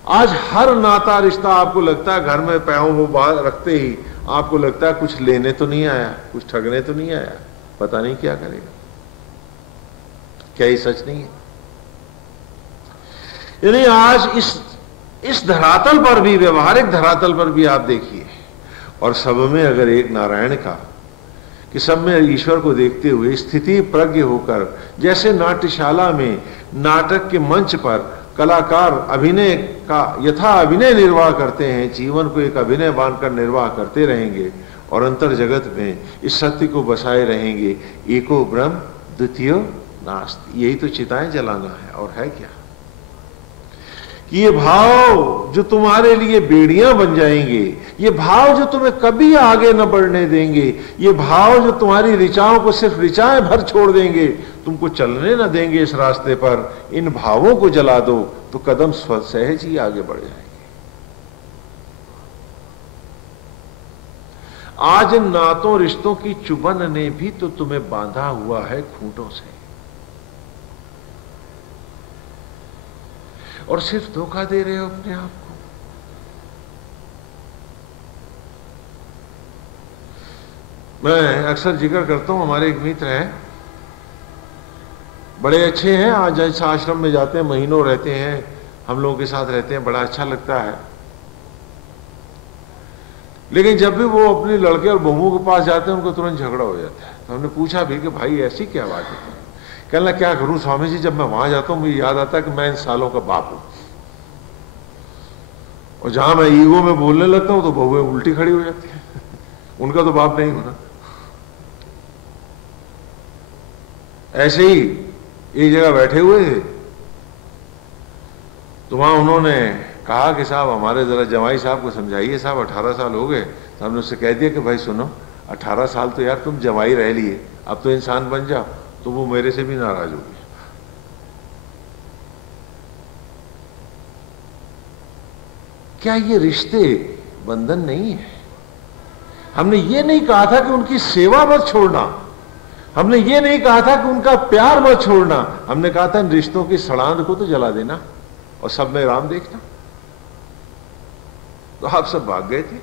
आज हर नाता रिश्ता आपको लगता है घर में पैरों वो बात रखते ही आपको लगता है कुछ लेने तो नहीं आया, कुछ ठगने तो नहीं आया, पता नहीं क्या करेगा। क्या ये सच नहीं है? यानी आज इस धरातल पर भी, व्यवहारिक धरातल पर भी आप देखिए, और सब में अगर एक नारायण का, कि सब में ईश्वर को देखते हुए स्थिति प्रज्ञ होकर, जैसे नाट्यशाला में नाटक के मंच पर कलाकार अभिनय का यथा अभिनय निर्वाह करते हैं, जीवन को एक अभिनय बांधकर निर्वाह करते रहेंगे और अंतर जगत में इस सत्य को बसाए रहेंगे, एको ब्रह्म द्वितीयो नास्ति। यही तो चिताएं जलाना है, और है क्या? ये भाव जो तुम्हारे लिए बेड़ियां बन जाएंगे, ये भाव जो तुम्हें कभी आगे न बढ़ने देंगे, ये भाव जो तुम्हारी ऋचाओं को सिर्फ ऋचाएं भर छोड़ देंगे, तुमको चलने न देंगे इस रास्ते पर, इन भावों को जला दो तो कदम सहज ही आगे बढ़ जाएंगे। आज इन नातों रिश्तों की चुभन ने भी तो तुम्हें बांधा हुआ है खूंटों से, और सिर्फ धोखा दे रहे हो अपने आप को। मैं अक्सर जिक्र करता हूं, हमारे एक मित्र हैं, बड़े अच्छे हैं, आज इस आश्रम में जाते हैं, महीनों रहते हैं, हम लोगों के साथ रहते हैं, बड़ा अच्छा लगता है। लेकिन जब भी वो अपने लड़के और बहुओं के पास जाते हैं उनको तुरंत झगड़ा हो जाता है। तो हमने पूछा भी कि भाई ऐसी क्या बात है? कहना क्या करूं स्वामी जी, जब मैं वहां जाता हूं मुझे याद आता है कि मैं इन सालों का बाप हूं, और जहां मैं ईगो में बोलने लगता हूं तो बहुएं उल्टी खड़ी हो जाती है। उनका तो बाप नहीं होना। ऐसे ही एक जगह बैठे हुए थे तो वहां उन्होंने कहा कि साहब हमारे जरा जमाई साहब को समझाइए, साहब 18 साल हो गए। तो हमने उससे कह दिया कि भाई सुनो, 18 साल तो यार तुम जमाई रह लिए, अब तो इंसान बन जाओ। तो वो मेरे से भी नाराज हो गए। क्या ये रिश्ते बंधन नहीं है? हमने ये नहीं कहा था कि उनकी सेवा मत छोड़ना, हमने ये नहीं कहा था कि उनका प्यार मत छोड़ना, हमने कहा था इन रिश्तों की सड़ांध को तो जला देना और सब में राम देखना। तो आप सब भाग गए थे।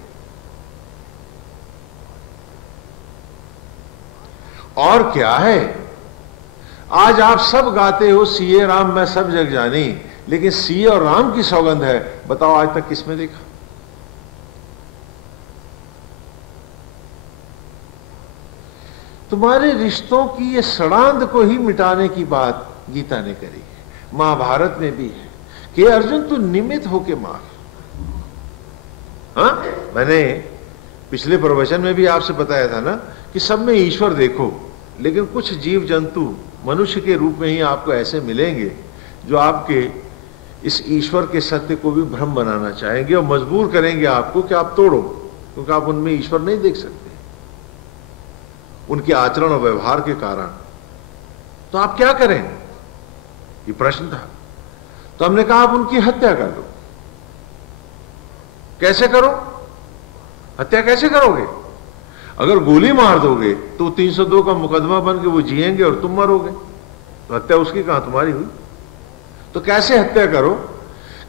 और क्या है, आज आप सब गाते हो सीए राम मैं सब जग जानी, लेकिन सीए और राम की सौगंध है, बताओ आज तक किसमें देखा? तुम्हारे रिश्तों की ये सड़ांध को ही मिटाने की बात गीता ने करी है, महाभारत में भी है कि अर्जुन तू निमित्त होके मार। हाँ, मैंने पिछले प्रवचन में भी आपसे बताया था ना कि सब में ईश्वर देखो, लेकिन कुछ जीव जंतु मनुष्य के रूप में ही आपको ऐसे मिलेंगे जो आपके इस ईश्वर के सत्य को भी भ्रम बनाना चाहेंगे और मजबूर करेंगे आपको कि आप तोड़ो, क्योंकि आप उनमें ईश्वर नहीं देख सकते उनके आचरण और व्यवहार के कारण। तो आप क्या करें, ये प्रश्न था। तो हमने कहा आप उनकी हत्या कर दो। कैसे करो? हत्या कैसे करोगे? अगर गोली मार दोगे तो 302 का मुकदमा बन के वो जिएंगे और तुम मरोगे, तो हत्या उसकी कहां, तुम्हारी हुई। तो कैसे हत्या करो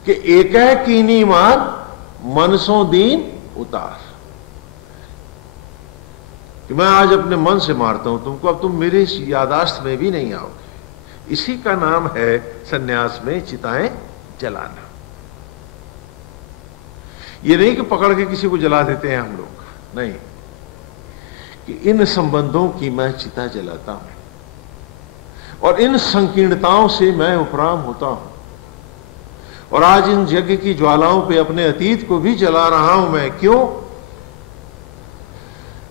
कि एक है कीनी मार मनसों दीन उतार, कि मैं आज अपने मन से मारता हूं तुमको, अब तुम मेरे इस यादाश्त में भी नहीं आओगे। इसी का नाम है सन्यास में चिताएं जलाना। ये नहीं कि पकड़ के किसी को जला देते हैं हम लोग, नहीं, कि इन संबंधों की मैं चिता जलाता हूं और इन संकीर्णताओं से मैं उपराम होता हूं, और आज इन यज्ञ की ज्वालाओं पे अपने अतीत को भी जला रहा हूं मैं। क्यों?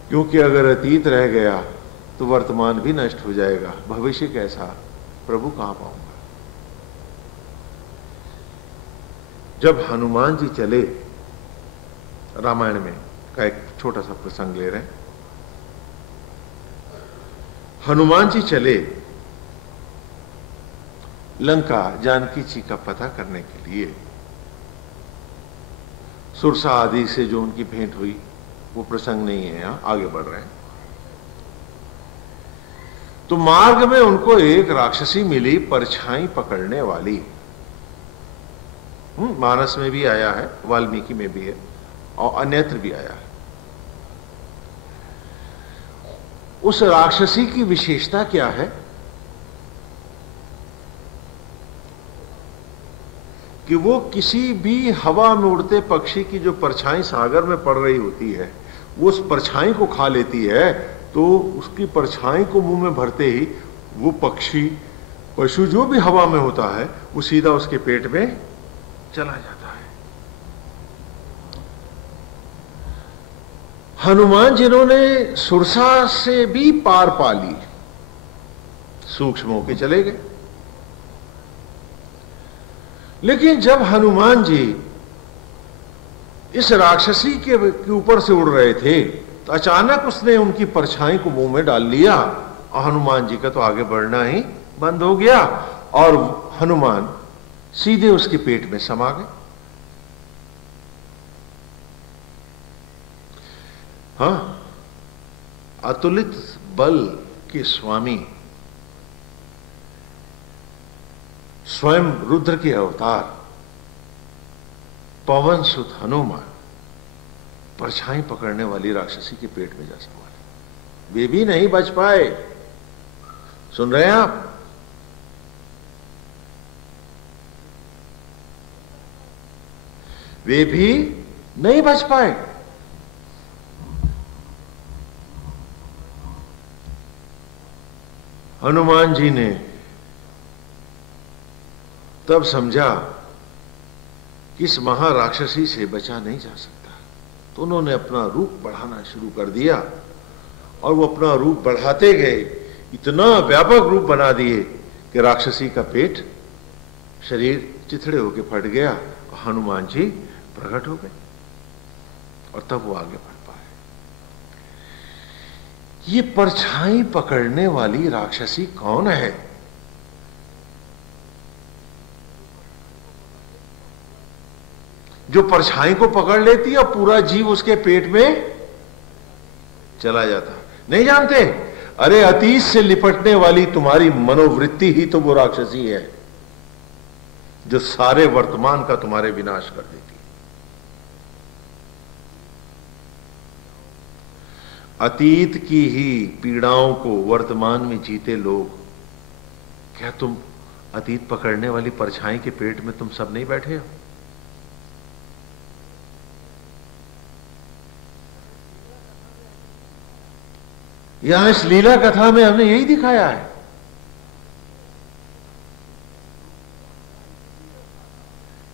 क्योंकि अगर अतीत रह गया तो वर्तमान भी नष्ट हो जाएगा, भविष्य कैसा, प्रभु कहां पाऊंगा। जब हनुमान जी चले, रामायण में का एक छोटा सा प्रसंग ले रहे हैं। हनुमान जी चले लंका जानकी जी का पता करने के लिए। सुरसा आदि से जो उनकी भेंट हुई वो प्रसंग नहीं है, यहां आगे बढ़ रहे हैं। तो मार्ग में उनको एक राक्षसी मिली, परछाई पकड़ने वाली। मानस में भी आया है, वाल्मीकि में भी है और अन्यत्र भी आया है। उस राक्षसी की विशेषता क्या है कि वो किसी भी हवा में उड़ते पक्षी की जो परछाई सागर में पड़ रही होती है, वो उस परछाई को खा लेती है। तो उसकी परछाई को मुंह में भरते ही वो पक्षी, पशु जो भी हवा में होता है, वो सीधा उसके पेट में चला जाता है। हनुमान जिन्होंने सुरसा से भी पार पा ली, सूक्ष्म होके चले गए। लेकिन जब हनुमान जी इस राक्षसी के ऊपर से उड़ रहे थे तो अचानक उसने उनकी परछाई को मुंह में डाल लिया और हनुमान जी का तो आगे बढ़ना ही बंद हो गया और हनुमान सीधे उसके पेट में समा गए। हां, अतुलित बल के स्वामी, स्वयं रुद्र के अवतार पवन सुत हनुमान परछाई पकड़ने वाली राक्षसी के पेट में जा समा। वे भी नहीं बच पाए। सुन रहे हैं आप? वे भी नहीं बच पाए। हनुमान जी ने तब समझा कि इस महाराक्षसी से बचा नहीं जा सकता, तो उन्होंने अपना रूप बढ़ाना शुरू कर दिया और वो अपना रूप बढ़ाते गए, इतना व्यापक रूप बना दिए कि राक्षसी का पेट, शरीर चिथड़े होके फट गया और हनुमान जी प्रकट हो गए और तब वो आगे बढ़ पाए। ये परछाई पकड़ने वाली राक्षसी कौन है? जो परछाई को पकड़ लेती है और पूरा जीव उसके पेट में चला जाता। नहीं जानते? अरे अतीत से लिपटने वाली तुम्हारी मनोवृत्ति ही तो वो राक्षसी है जो सारे वर्तमान का तुम्हारे विनाश कर देती है। अतीत की ही पीड़ाओं को वर्तमान में जीते लोग, क्या तुम अतीत पकड़ने वाली परछाई के पेट में तुम सब नहीं बैठे हो? यहां इस लीला कथा में हमने यही दिखाया है।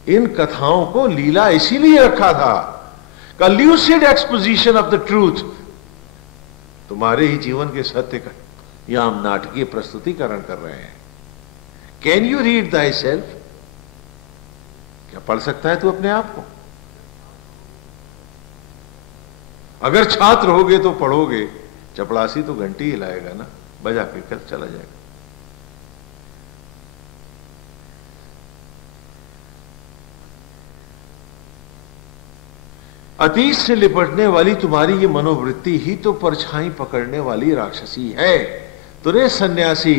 इन कथाओं को लीला इसीलिए रखा था, का lucid exposition of the truth, तुम्हारे ही जीवन के सत्य का यहां हम नाटकीय प्रस्तुतिकरण कर रहे हैं। Can you read thy self? क्या पढ़ सकता है तू अपने आप को? अगर छात्र होगे तो पढ़ोगे, चपड़ासी तो घंटी हिलाएगा ना, बजा के कर चला जाएगा। अतीत से लिपटने वाली तुम्हारी ये मनोवृत्ति ही तो परछाई पकड़ने वाली राक्षसी है। तो रे सन्यासी,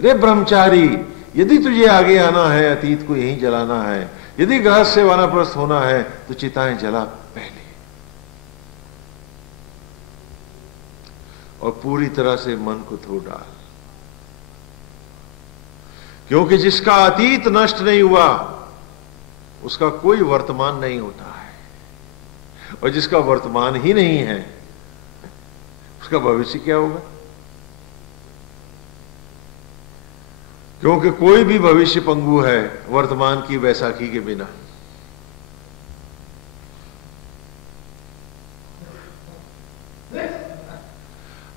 रे ब्रह्मचारी, यदि तुझे आगे आना है, अतीत को यहीं जलाना है, यदि गृहस्थ से वानप्रस्थ होना है, तो चिताएं जला पहले और पूरी तरह से मन को धो डाल। क्योंकि जिसका अतीत नष्ट नहीं हुआ उसका कोई वर्तमान नहीं होता है, और जिसका वर्तमान ही नहीं है उसका भविष्य क्या होगा? क्योंकि कोई भी भविष्य पंगु है वर्तमान की वैसाखी के बिना।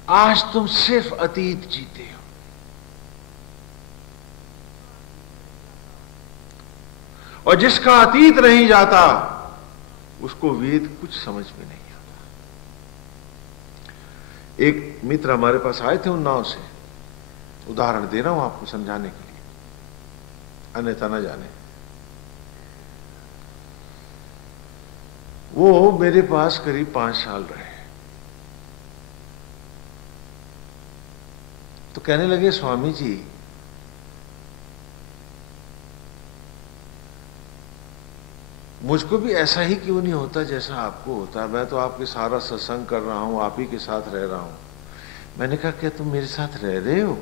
आज तुम सिर्फ अतीत जीते हो और जिसका अतीत नहीं जाता उसको वेद कुछ समझ में नहीं आता। एक मित्र हमारे पास आए थे उन्नाव से, उदाहरण दे रहा हूं आपको समझाने के लिए, अन्यथा न जाने। वो मेरे पास करीब 5 साल रहे, तो कहने लगे स्वामी जी मुझको भी ऐसा ही क्यों नहीं होता जैसा आपको होता है, मैं तो आपके सारा सत्संग कर रहा हूं, आप ही के साथ रह रहा हूं। मैंने कहा क्या तुम मेरे साथ रह रहे हो,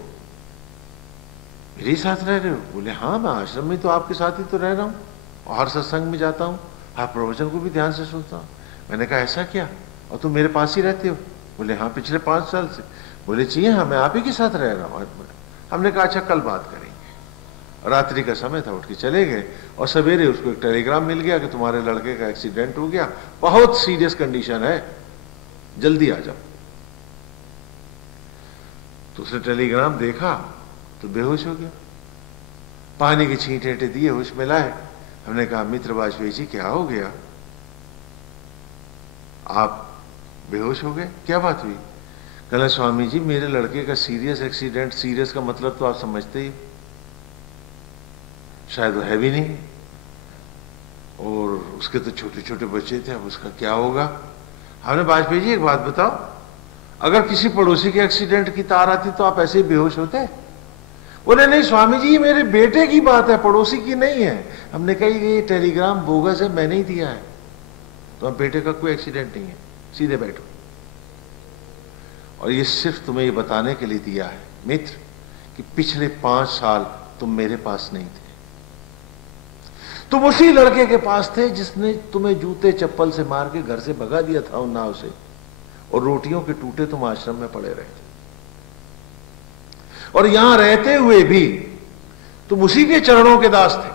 मेरे साथ रह रहे हो? बोले हाँ, मैं आश्रम में तो आपके साथ ही तो रह रहा हूं और हर सत्संग में जाता हूं, आप प्रवचन को भी ध्यान से सुनता हूं। मैंने कहा ऐसा क्या, और तुम मेरे पास ही रहते हो? बोले हाँ, पिछले 5 साल से। बोले चाहिए हाँ, मैं आप ही के साथ रह रहा हूं। हमने कहा अच्छा कल बात करेंगे। रात्रि का समय था, उठ के चले गए और सवेरे उसको एक टेलीग्राम मिल गया कि तुम्हारे लड़के का एक्सीडेंट हो गया, बहुत सीरियस कंडीशन है, जल्दी आ जाओ। तो उसने टेलीग्राम देखा तो बेहोश हो गया, पानी की छींटे दिए, होश में लाए। हमने कहा मित्र वाजपेयी जी क्या हो गया, आप बेहोश हो गए, क्या बात हुई? कहला स्वामी जी मेरे लड़के का सीरियस एक्सीडेंट, सीरियस का मतलब तो आप समझते ही, शायद वो है भी नहीं और उसके तो छोटे छोटे बच्चे थे, अब उसका क्या होगा? हमने वाजपेयी जी एक बात बताओ, अगर किसी पड़ोसी के एक्सीडेंट की तार आती तो आप ऐसे ही बेहोश होते? बोले नहीं स्वामी जी ये मेरे बेटे की बात है, पड़ोसी की नहीं है। हमने कहा ये टेलीग्राम बोगस है, मैंने ही दिया है, तो अब बेटे का कोई एक्सीडेंट नहीं है, सीधे बैठो। और ये सिर्फ तुम्हें ये बताने के लिए दिया है मित्र कि पिछले 5 साल तुम मेरे पास नहीं थे, तुम उसी लड़के के पास थे जिसने तुम्हें जूते चप्पल से मार के घर से भगा दिया था उन्नाव से, और रोटियों के टूटे तुम आश्रम में पड़े रहे थे, और यहां रहते हुए भी तुम उसी के चरणों के दास थे।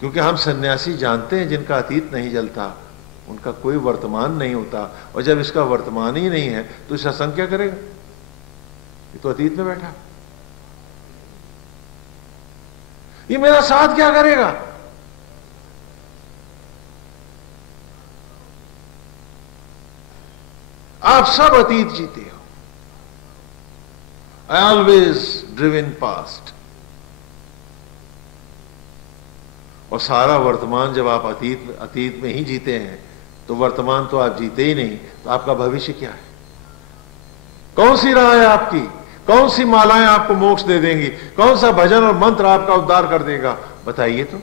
क्योंकि हम सन्यासी जानते हैं जिनका अतीत नहीं जलता उनका कोई वर्तमान नहीं होता, और जब इसका वर्तमान ही नहीं है तो इसका सत्संग क्या करेगा? ये तो अतीत में बैठा, ये मेरा साथ क्या करेगा? आप सब अतीत जीते हो, आई ऑलवेज ड्रिवन पास्ट, और सारा वर्तमान जब आप अतीत में ही जीते हैं तो वर्तमान तो आप जीते ही नहीं, तो आपका भविष्य क्या है? कौन सी राह है आपकी? कौन सी मालाएं आपको मोक्ष दे देंगी? कौन सा भजन और मंत्र आपका उद्धार कर देगा? बताइए तो।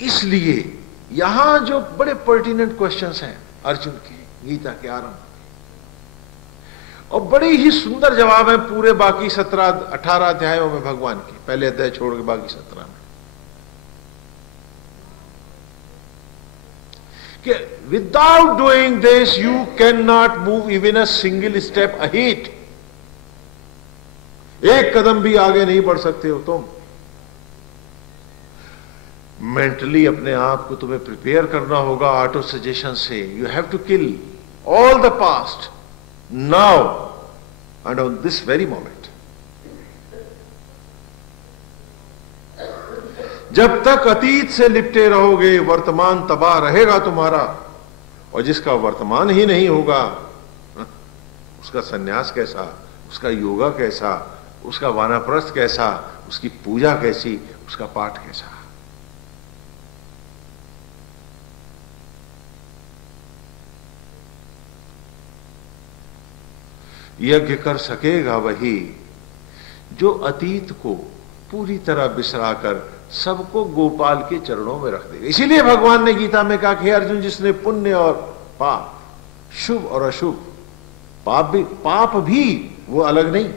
इसलिए यहां जो बड़े पर्टिनेंट क्वेश्चंस हैं अर्जुन के गीता के आरंभ, और बड़े ही सुंदर जवाब है पूरे बाकी 18 अध्यायों में भगवान के, पहले अध्याय छोड़ के बाकी 17 में, कि without doing this you can not move even a single step ahead, एक कदम भी आगे नहीं बढ़ सकते हो तुम। मेंटली अपने आप को तुम्हें प्रिपेयर करना होगा ऑटो सजेशन से। You have to kill all the past now and on this very moment. जब तक अतीत से लिपटे रहोगे वर्तमान तबाह रहेगा तुम्हारा, और जिसका वर्तमान ही नहीं होगा उसका सन्यास कैसा, उसका योगा कैसा, उसका वानप्रस्थ कैसा, उसकी पूजा कैसी, उसका पाठ कैसा? यज्ञ कर सकेगा वही जो अतीत को पूरी तरह बिसराकर सबको गोपाल के चरणों में रख देगा। इसीलिए भगवान ने गीता में कहा कि अर्जुन जिसने पुण्य और पाप, शुभ और अशुभ, पाप भी वो अलग नहीं,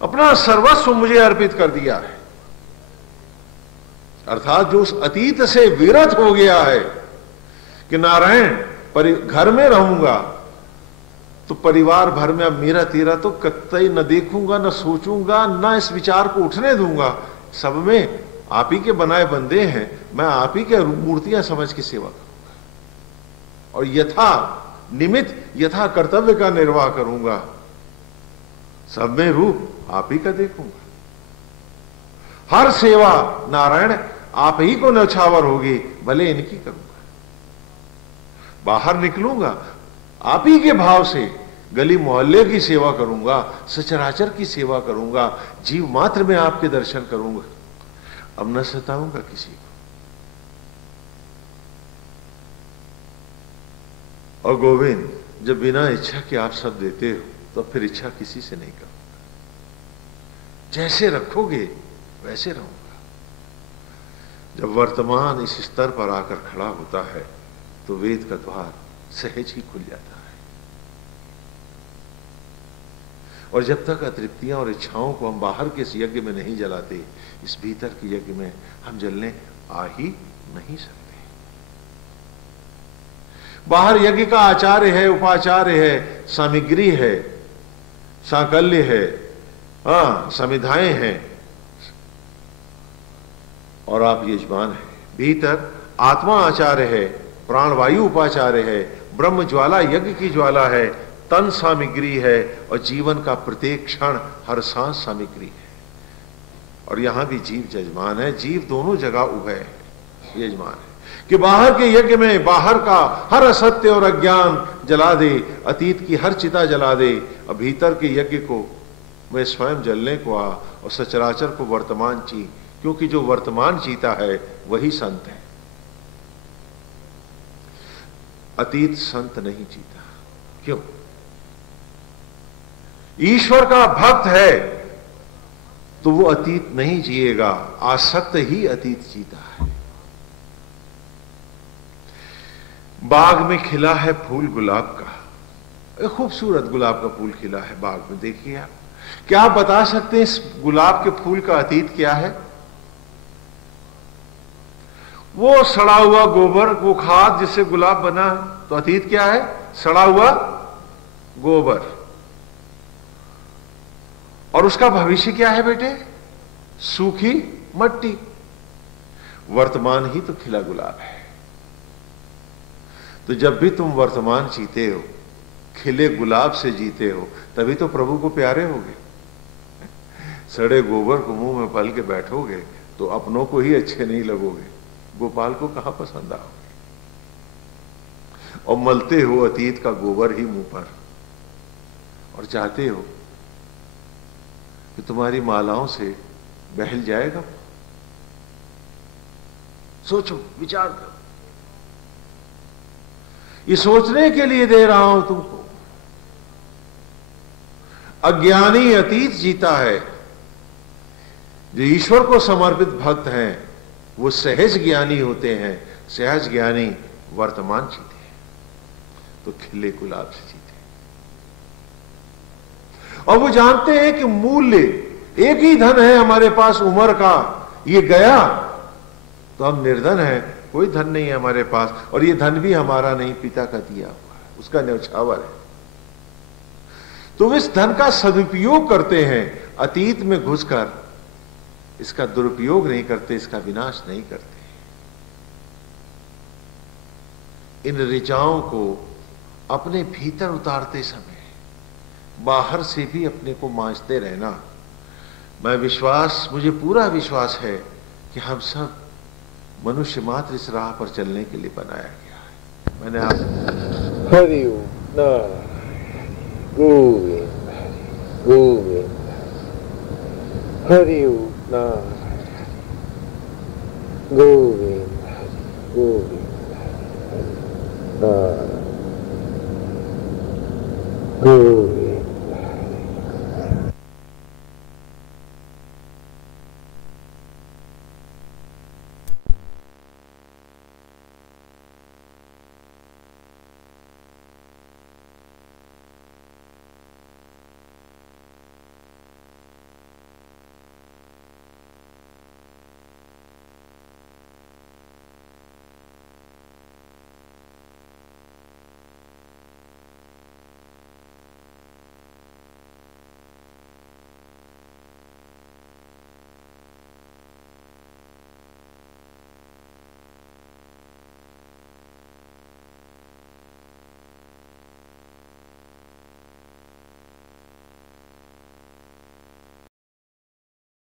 अपना सर्वस्व मुझे अर्पित कर दिया है, अर्थात जो उस अतीत से विरत हो गया है कि नारायण घर में रहूंगा तो परिवार भर में अब मेरा तेरा तो कतई न देखूंगा, न सोचूंगा, न इस विचार को उठने दूंगा, सब में आप ही के बनाए बंदे हैं, मैं आप ही के मूर्तियां समझ के सेवा करूंगा और यथा निमित्त यथा कर्तव्य का निर्वाह करूंगा। सब में रूप आप ही का देखूंगा। हर सेवा नारायण आप ही को न्यौछावर होगी, भले इनकी करूंगा। बाहर निकलूंगा आप ही के भाव से, गली मोहल्ले की सेवा करूंगा, सचराचर की सेवा करूंगा, जीव मात्र में आपके दर्शन करूंगा। अब न सताऊंगा किसी को। और गोविंद, जब बिना इच्छा के आप सब देते हो तो फिर इच्छा किसी से नहीं करूंगा। जैसे रखोगे वैसे रहूंगा। जब वर्तमान इस स्तर पर आकर खड़ा होता है तो वेद का द्वार सहज ही खुल जाता है। और जब तक अतृप्तियां और इच्छाओं को हम बाहर के इस यज्ञ में नहीं जलाते, इस भीतर के यज्ञ में हम जलने आ ही नहीं सकते। बाहर यज्ञ का आचार्य है, उपाचार्य है, सामग्री है, सांकल्य है, समिधाएं हैं, और आप यजमान हैं। भीतर आत्मा आचार्य है, प्राणवायु उपाचार्य है, ब्रह्म ज्वाला यज्ञ की ज्वाला है, तन सामग्री है, और जीवन का प्रत्येक क्षण हर सांस सामग्री है। और यहां भी जीव यजमान है। जीव दोनों जगह उभय है, यजमान है कि बाहर के यज्ञ में बाहर का हर असत्य और अज्ञान जला दे, अतीत की हर चिता जला दे, और भीतर के यज्ञ को मैं स्वयं जलने को आ, और सचराचर को वर्तमान ची, क्योंकि जो वर्तमान जीता है वही संत है। अतीत संत नहीं जीता। क्यों? ईश्वर का भक्त है तो वो अतीत नहीं जिएगा, आसक्त ही अतीत जीता है। बाग में खिला है फूल गुलाब का, एक खूबसूरत गुलाब का फूल खिला है बाग में, देखिए आप। क्या आप बता सकते हैं इस गुलाब के फूल का अतीत क्या है? वो सड़ा हुआ गोबर, वो खाद जिससे गुलाब बना, तो अतीत क्या है? सड़ा हुआ गोबर। और उसका भविष्य क्या है बेटे? सूखी मट्टी। वर्तमान ही तो खिला गुलाब है। तो जब भी तुम वर्तमान जीते हो, खिले गुलाब से जीते हो, तभी तो प्रभु को प्यारे होगे। सड़े गोबर को मुंह में पल के बैठोगे तो अपनों को ही अच्छे नहीं लगोगे, गोपाल को कहां पसंद आओगे। और मलते हो अतीत का गोबर ही मुंह पर, और चाहते हो कि तुम्हारी मालाओं से बहल जाएगा। सोचो, विचार करो। ये सोचने के लिए दे रहा हूं तुमको। अज्ञानी अतीत जीता है, जो ईश्वर को समर्पित भक्त हैं वो सहज ज्ञानी होते हैं। सहज ज्ञानी वर्तमान जीते हैं, तो खिले गुलाब से जीते हैं। और वो जानते हैं कि मूल्य एक ही धन है हमारे पास, उम्र का, ये गया तो हम निर्धन हैं, कोई धन नहीं है हमारे पास। और ये धन भी हमारा नहीं, पिता का दिया हुआ है, उसका न्यौछावर है। तो इस धन का सदुपयोग करते हैं, अतीत में घुसकर इसका दुरुपयोग नहीं करते, इसका विनाश नहीं करते। इन ऋचाओं को अपने भीतर उतारते समय बाहर से भी अपने को मांझते रहना। मुझे पूरा विश्वास है कि हम सब मनुष्य मात्र इस राह पर चलने के लिए बनाया गया है। मैंने आप हरि ओम नारायण गोविंद गोविंद हरि ओम नारायण।